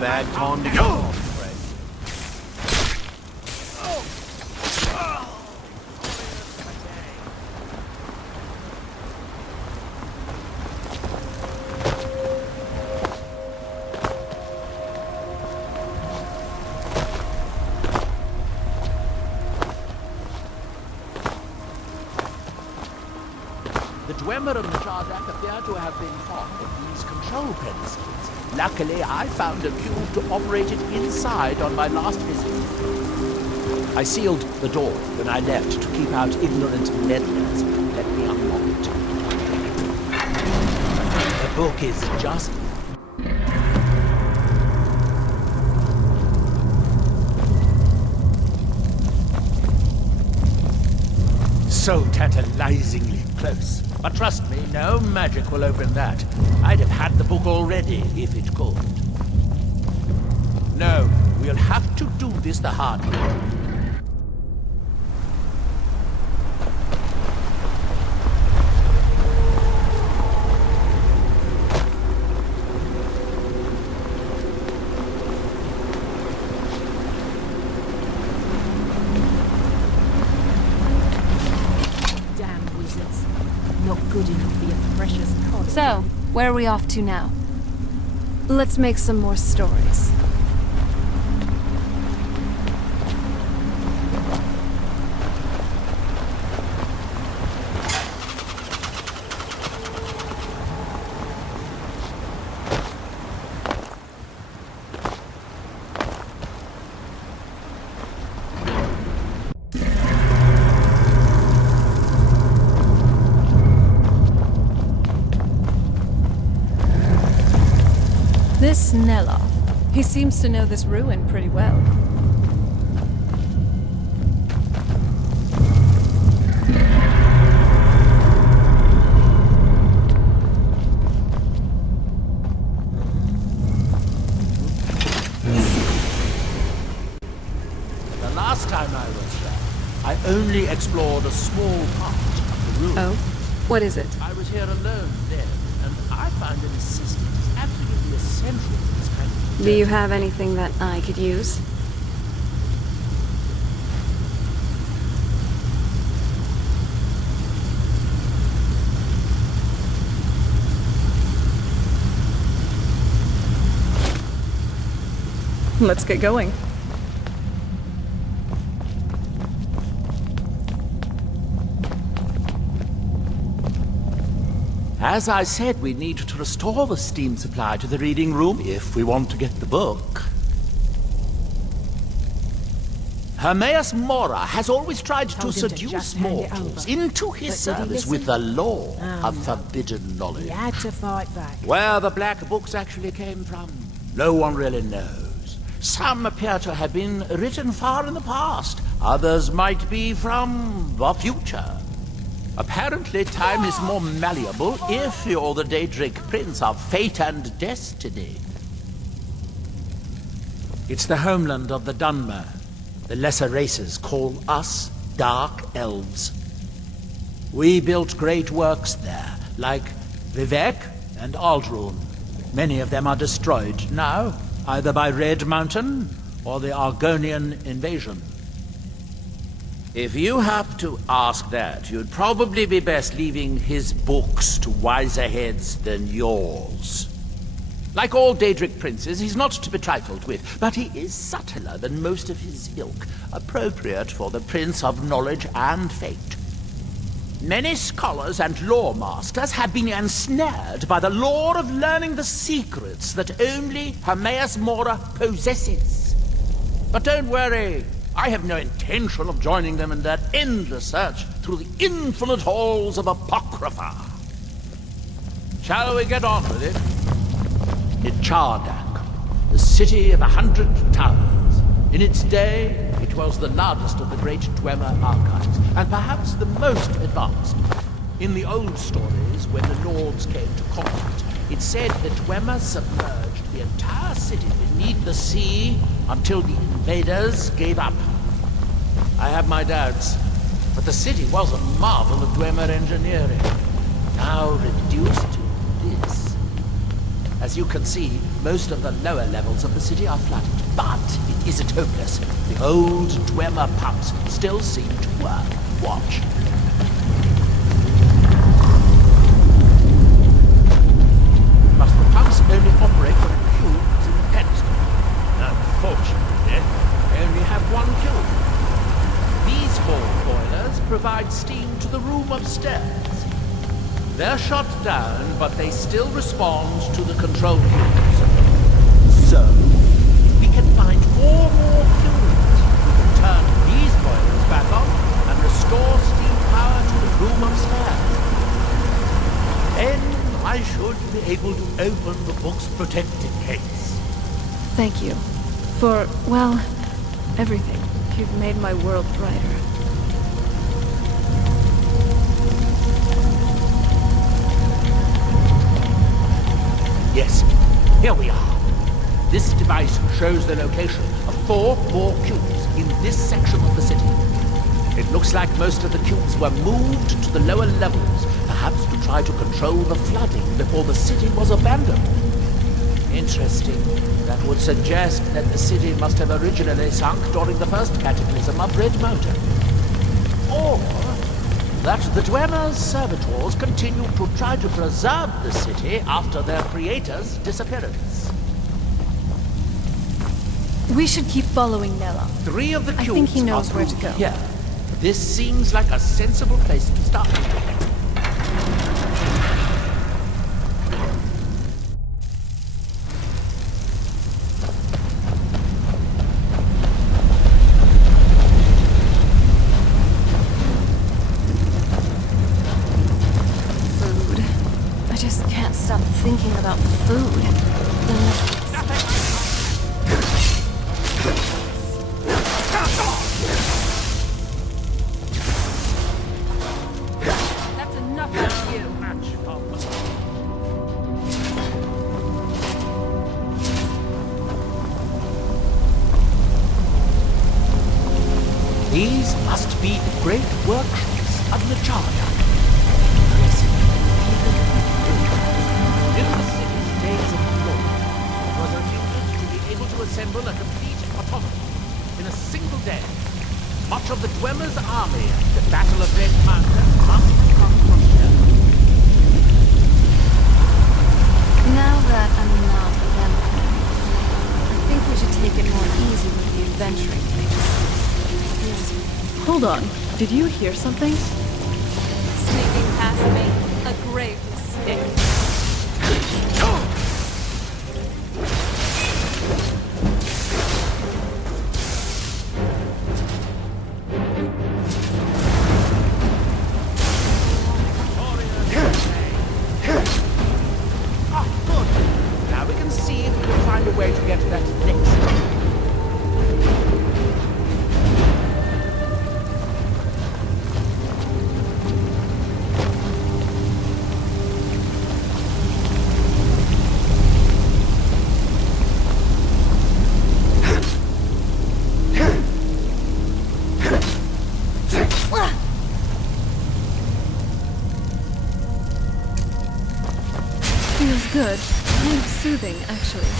Bad time to go off, Fred. The Dwemer and the Jardak appear to have been fond of these control premises. Luckily, I found a cube to operate it inside on my last visit. I sealed the door when I left to keep out ignorant meddlers. Let me unlock it. The book is just... so tantalizingly close. But trust me, no magic will open that. I'd have had the book already if it could. No, we'll have to do this the hard way. Where are we off to now? Let's make some more stories. This Neloth, he seems to know this ruin pretty well. The last time I was there, I only explored a small part of the ruin. Oh? What is it? I was here alone then, and I find an assistant is absolutely essential to this kind of... Do you have anything that I could use? Let's get going. As I said, we need to restore the steam supply to the reading room if we want to get the book. Hermaeus Mora has always tried to seduce mortals into his service with the lore of forbidden knowledge. He had to fight back. Where the black books actually came from, no one really knows. Some appear to have been written far in the past. Others might be from the future. Apparently, time is more malleable if you're the Daedric Prince of Fate and Destiny. It's the homeland of the Dunmer. The lesser races call us Dark Elves. We built great works there, like Vivek and Aldrun. Many of them are destroyed now, either by Red Mountain or the Argonian invasion. If you have to ask that, you'd probably be best leaving his books to wiser heads than yours. Like all Daedric princes, he's not to be trifled with, but he is subtler than most of his ilk, appropriate for the Prince of Knowledge and Fate. Many scholars and lore masters have been ensnared by the lure of learning the secrets that only Hermaeus Mora possesses. But don't worry. I have no intention of joining them in that endless search through the infinite halls of Apocrypha. Shall we get on with it? Nichardak, the city of 100 towers. In its day, it was the largest of the great Dwemer archives, and perhaps the most advanced. In the old stories, when the lords came to conquer it, it said that Dwemer submerged the entire city beneath the sea until the invaders gave up. I have my doubts, but the city was a marvel of Dwemer engineering, now reduced to this. As you can see, most of the lower levels of the city are flooded, but it isn't hopeless. The old Dwemer pumps still seem to work. Watch. But the pumps only operate when a cube is in the pedestal. Unfortunately, they only have one cube. These hall boilers provide steam to the room upstairs. They're shut down, but they still respond to the control cubes. So, we can find 4 more cubes. We can turn these boilers back on and restore steam power to the room upstairs. Then I should be able to open the book's protected case. Thank you. For, well, everything. You've made my world brighter. Yes, here we are. This device shows the location of 4 more cubes in this section of the city. It looks like most of the cubes were moved to the lower levels, perhaps to try to control the flooding before the city was abandoned. Interesting. That would suggest that the city must have originally sunk during the first cataclysm of Red Mountain. Or that the Dwemer's servitors continue to try to preserve the city after their creator's disappearance. We should keep following Nella. 3 of the cubes I think he are knows where to through go. here. This seems like a sensible place to start. Food. I just can't stop thinking about food. That's enough of you. These must be the great workshops of Nacharda. In the city's days of glory, it was reputed to be able to assemble a complete autonomy in a single day. Much of the Dwemer's army at the Battle of Red Mountain must have come from here. Now that I'm not a vampire, I think we should take it more easy with the adventuring things. Hold on. Did you hear something? Sneaking past me, a grave mistake. Ah, good. Now we can see if we can find a way to get to that next. Feels good. Kind of soothing, actually.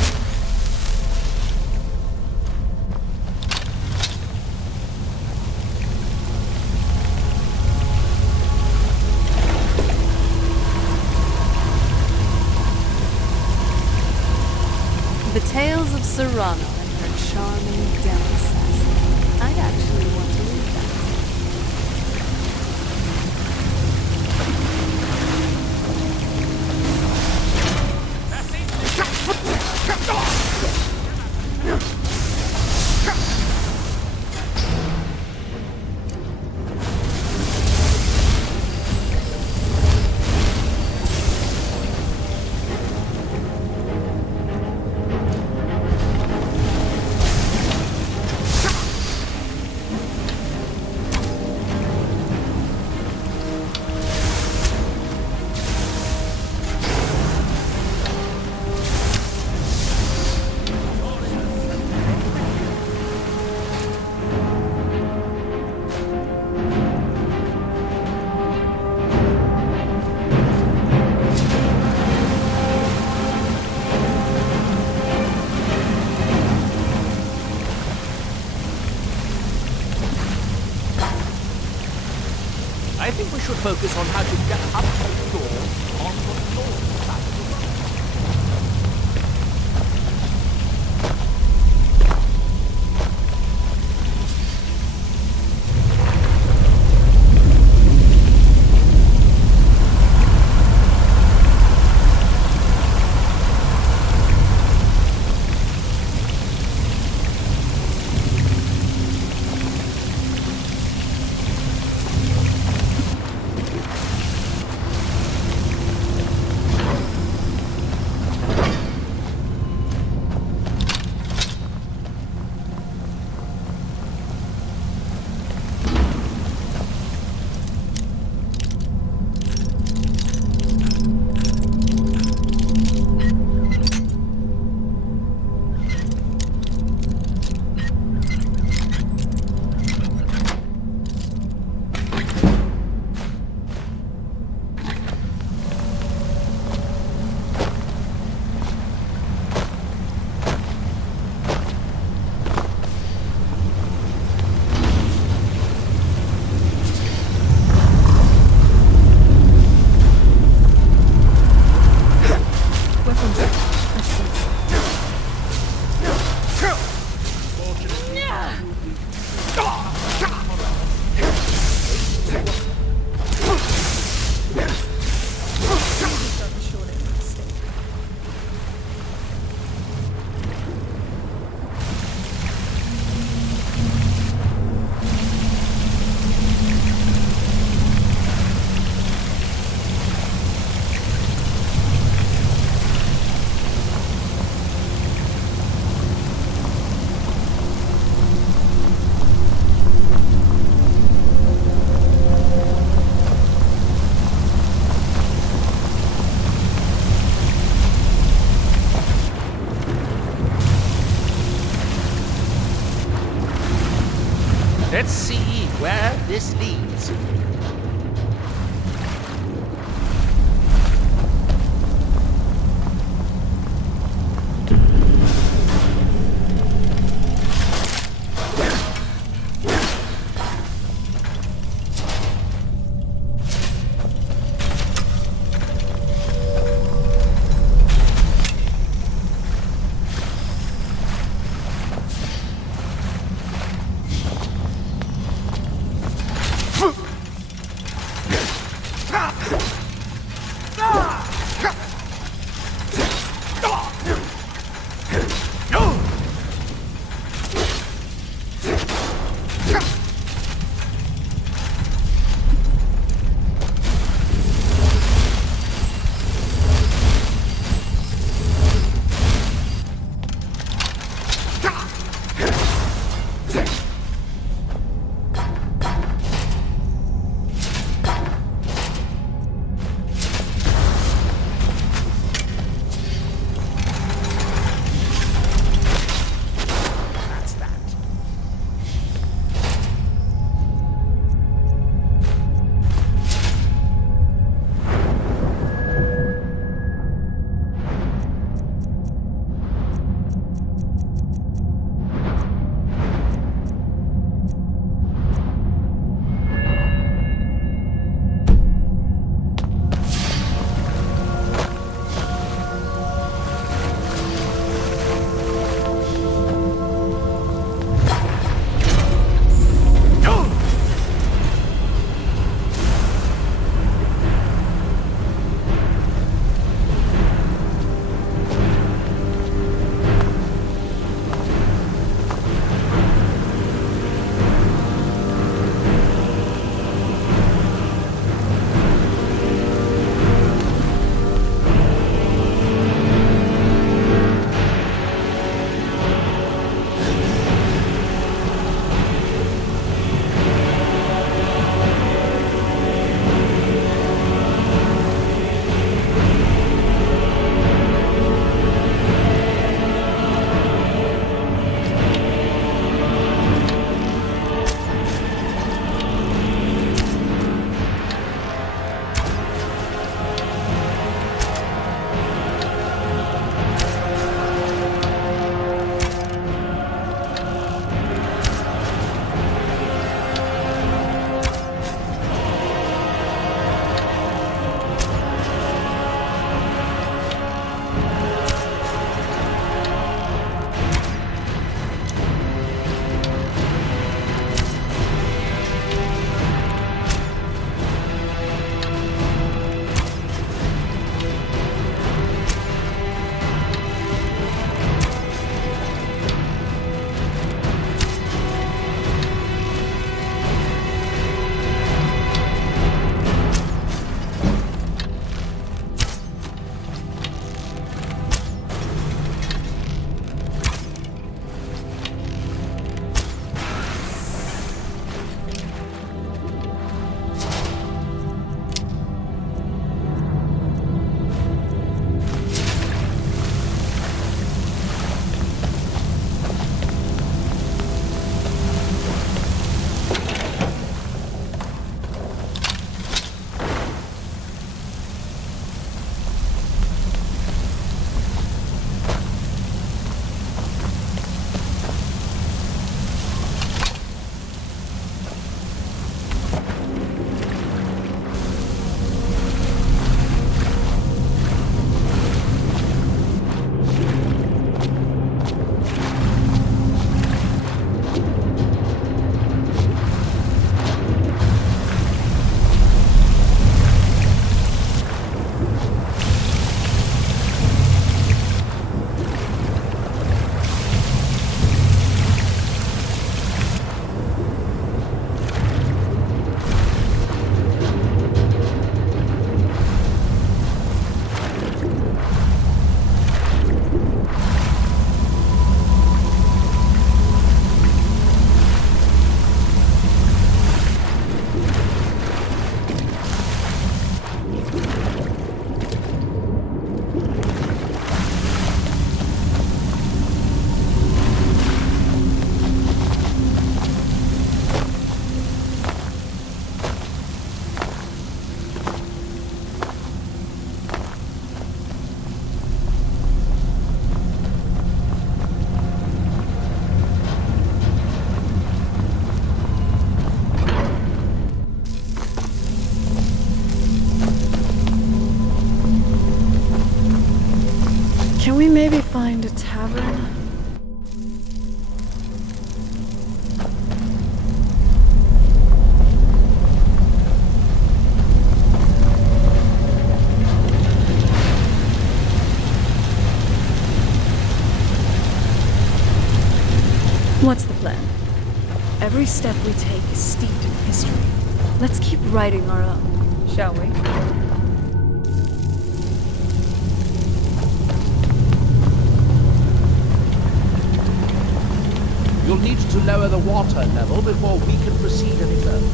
The Tales of Serrano and her charming demi assassin. I'd actually want to read that. I think we should focus on how to get up to the door on the floor side of the room. Let's see where this leads. Can we maybe find a tavern? What's the plan? Every step we take is steeped in history. Let's keep writing our own, shall we? You'll need to lower the water level before we can proceed any further.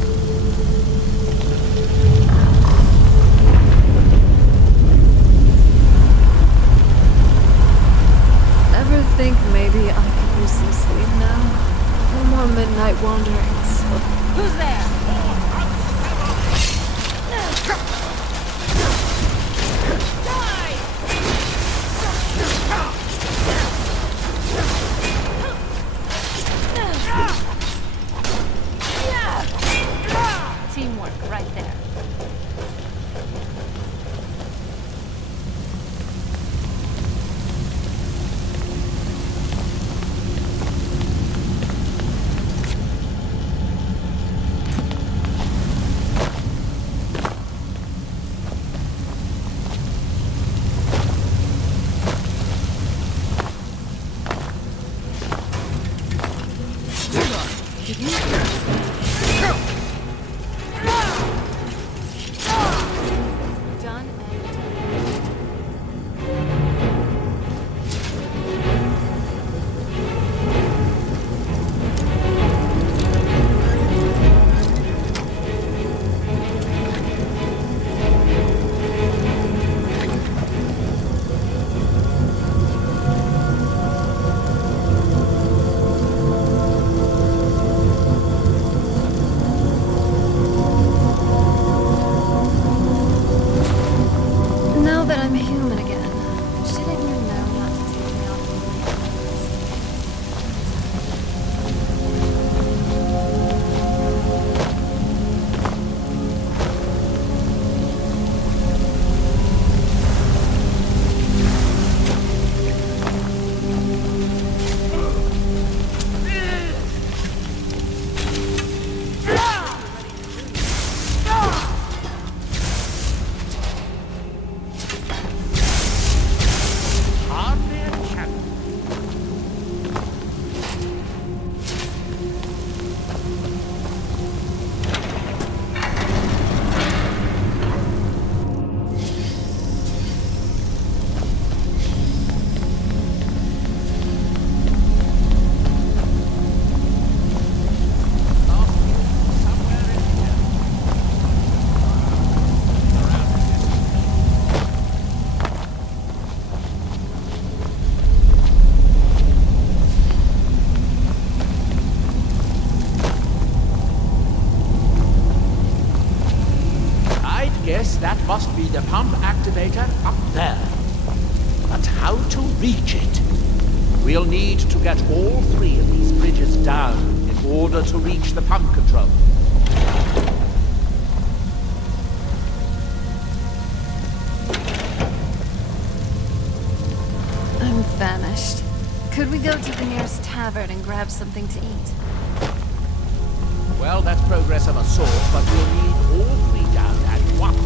Ever think maybe I could use some sleep now? No more midnight wanderings. Who's there? Teamwork right there. That must be the pump activator up there. But how to reach it? We'll need to get all three of these bridges down in order to reach the pump control. I'm famished. Could we go to the nearest tavern and grab something to eat? Well, that's progress of a sort, but we'll need all three down at once.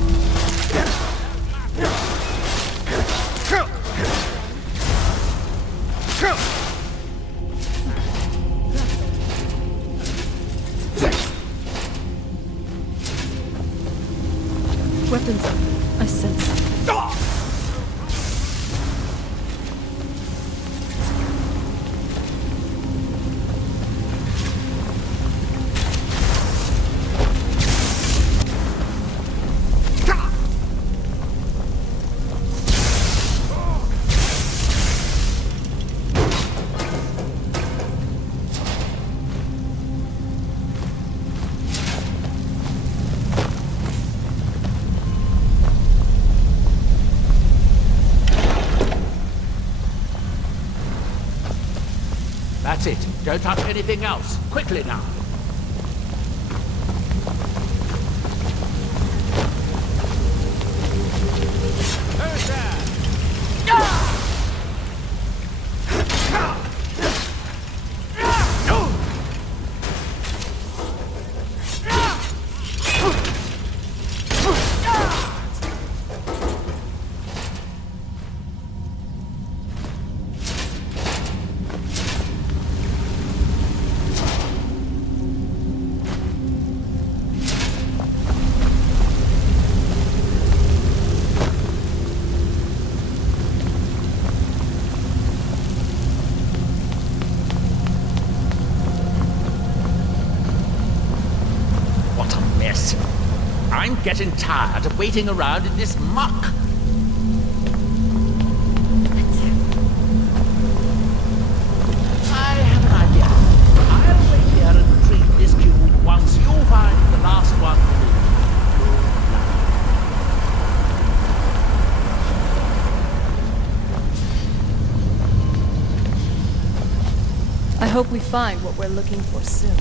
Weapons up. I sense something. That's it. Don't touch anything else. Quickly now. Who's there? getting tired of waiting around in this muck. I have an idea. I'll wait here and retrieve this cube once you find the last one. I hope we find what we're looking for soon.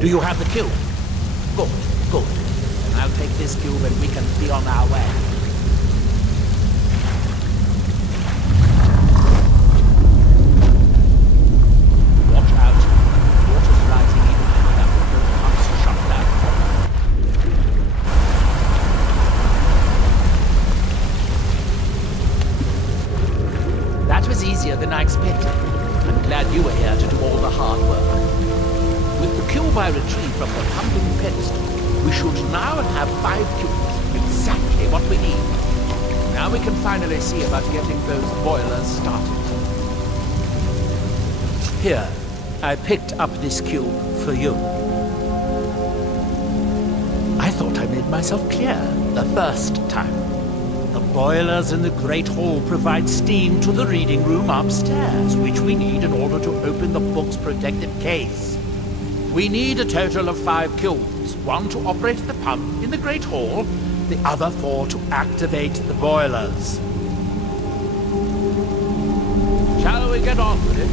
Do you have the cube? Good, good. Then I'll take this cube and we can be on our way. Watch out. Water's rising even higher. The pumps shut down. That was easier than I expected. I'm glad you were here to do all the hard work. With the cube I retrieved from the pumping pedestal, we should now have 5 cubes, exactly what we need. Now we can finally see about getting those boilers started. Here, I picked up this cube for you. I thought I made myself clear the first time. The boilers in the Great Hall provide steam to the reading room upstairs, which we need in order to open the book's protected case. We need a total of 5 cubes, 1 to operate the pump in the Great Hall, the other 4 to activate the boilers. Shall we get on with it?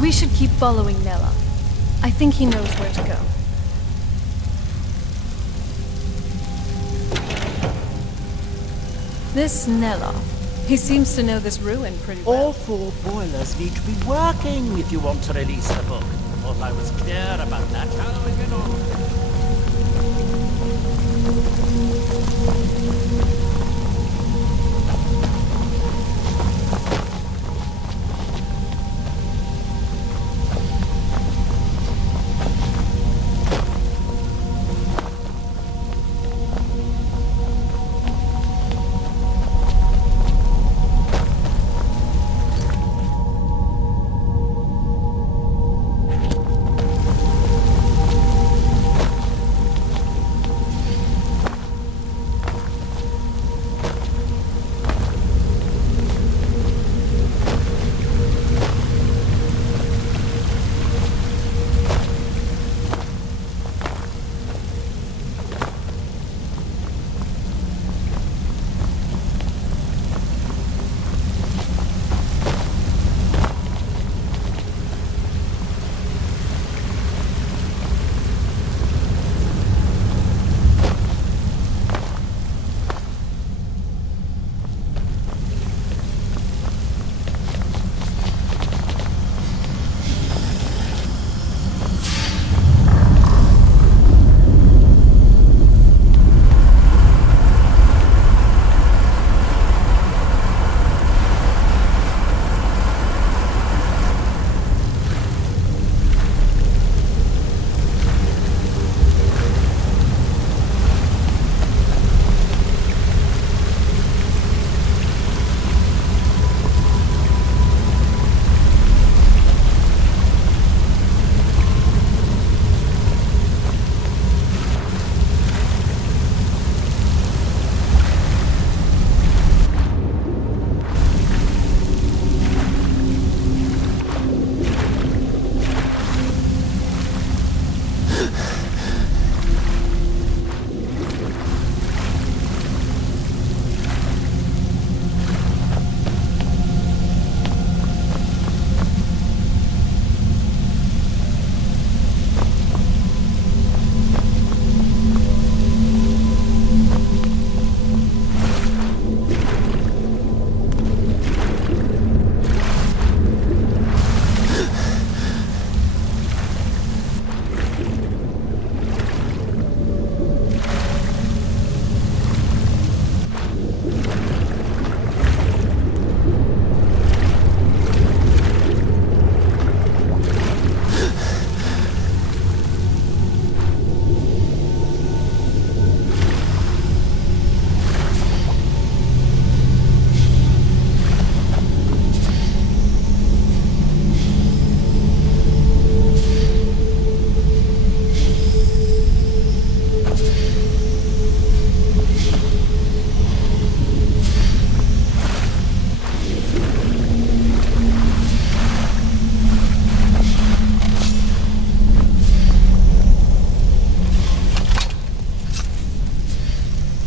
We should keep following Nella. I think he knows where to go. This Nella, he seems to know this ruin pretty well. All 4 boilers need to be working if you want to release the book. Thought I was clear about that. How do we get on?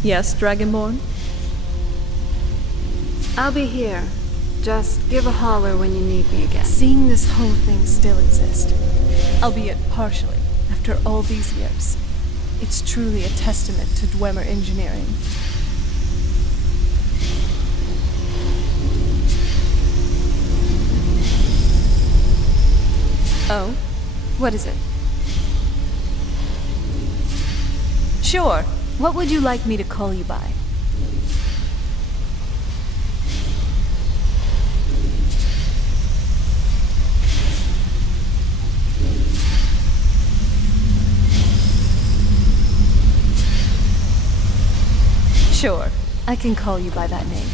Yes, Dragonborn? I'll be here. Just give a holler when you need me again. Seeing this whole thing still exist, albeit partially, after all these years, it's truly a testament to Dwemer engineering. Oh? What is it? Sure. What would you like me to call you by? Sure, I can call you by that name.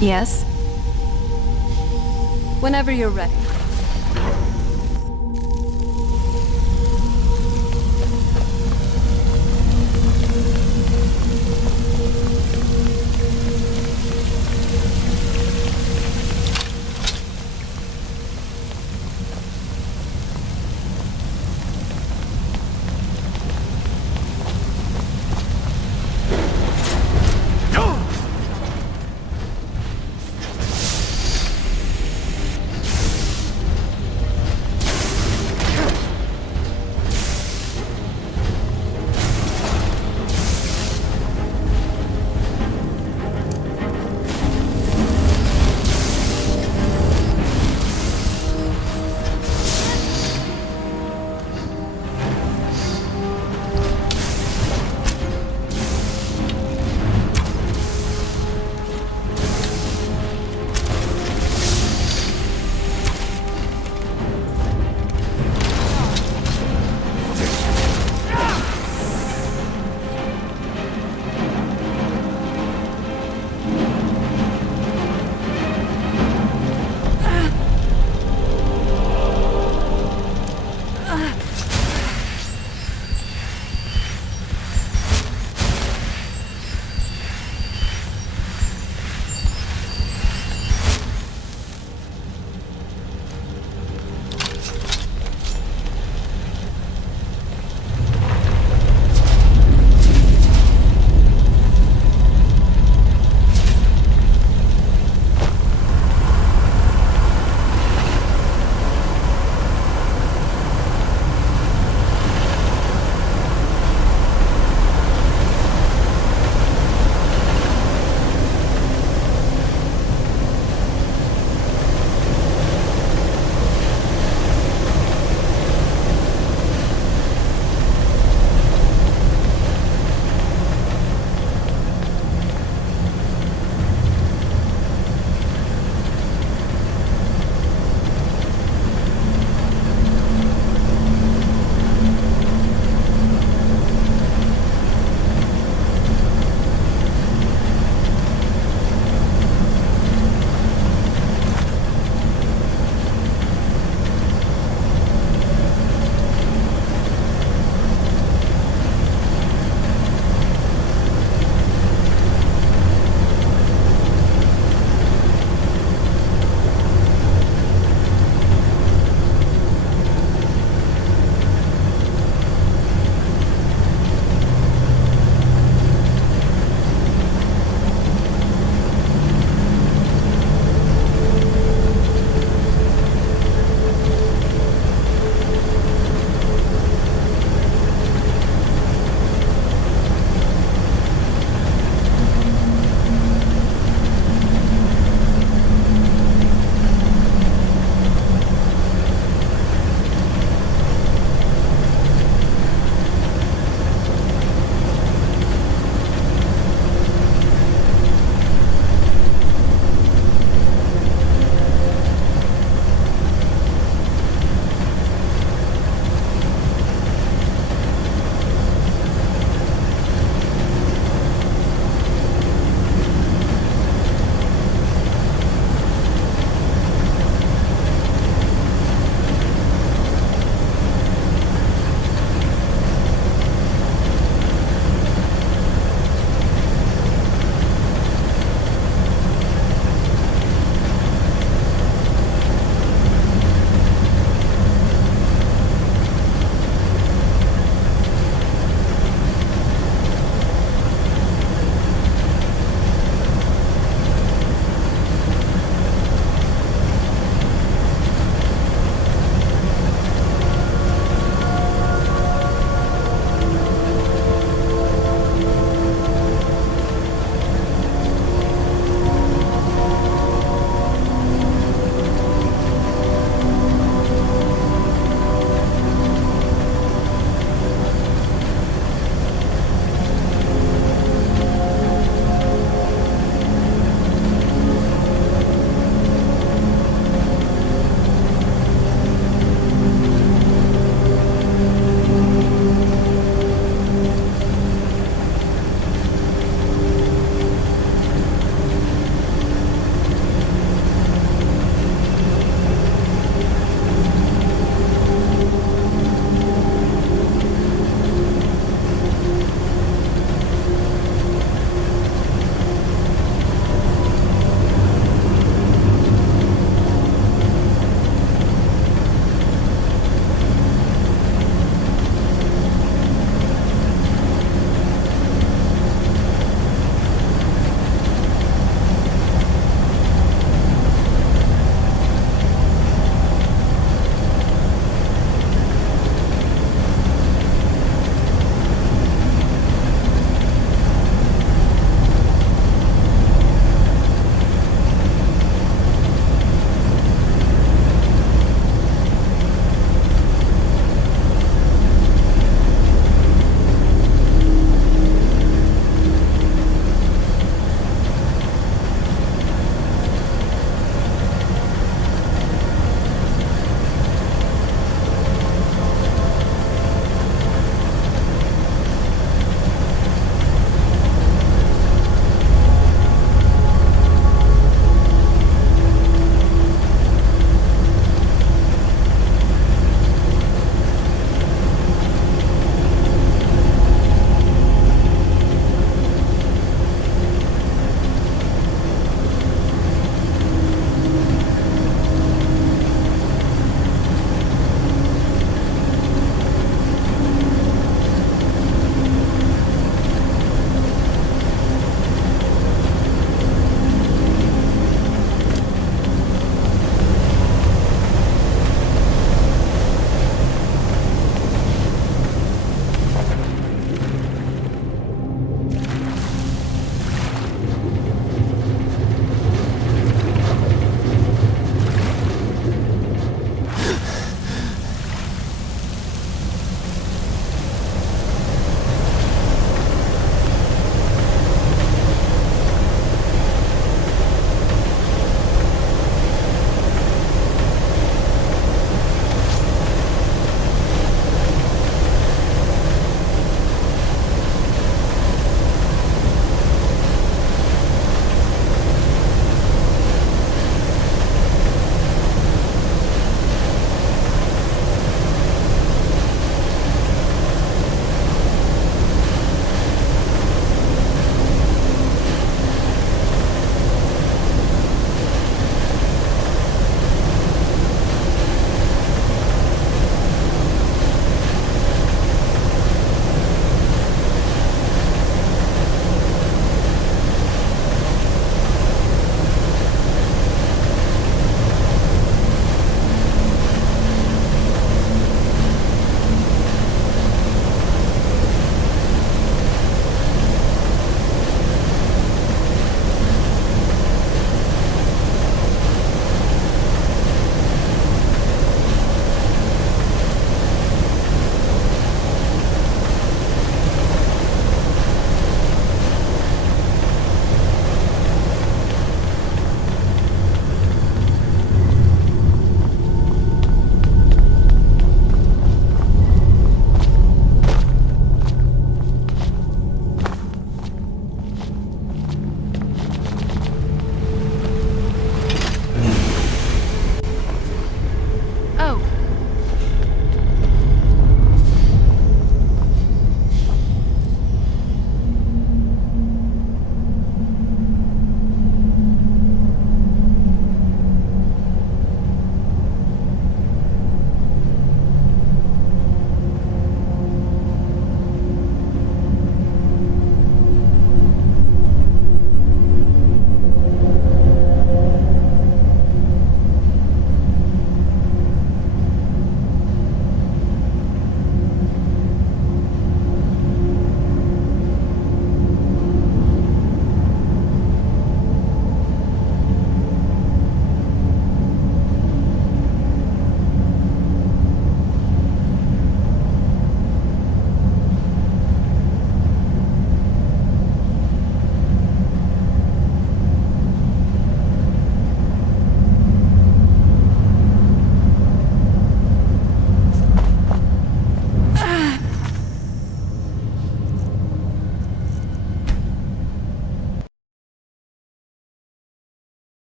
Yes? Whenever you're ready.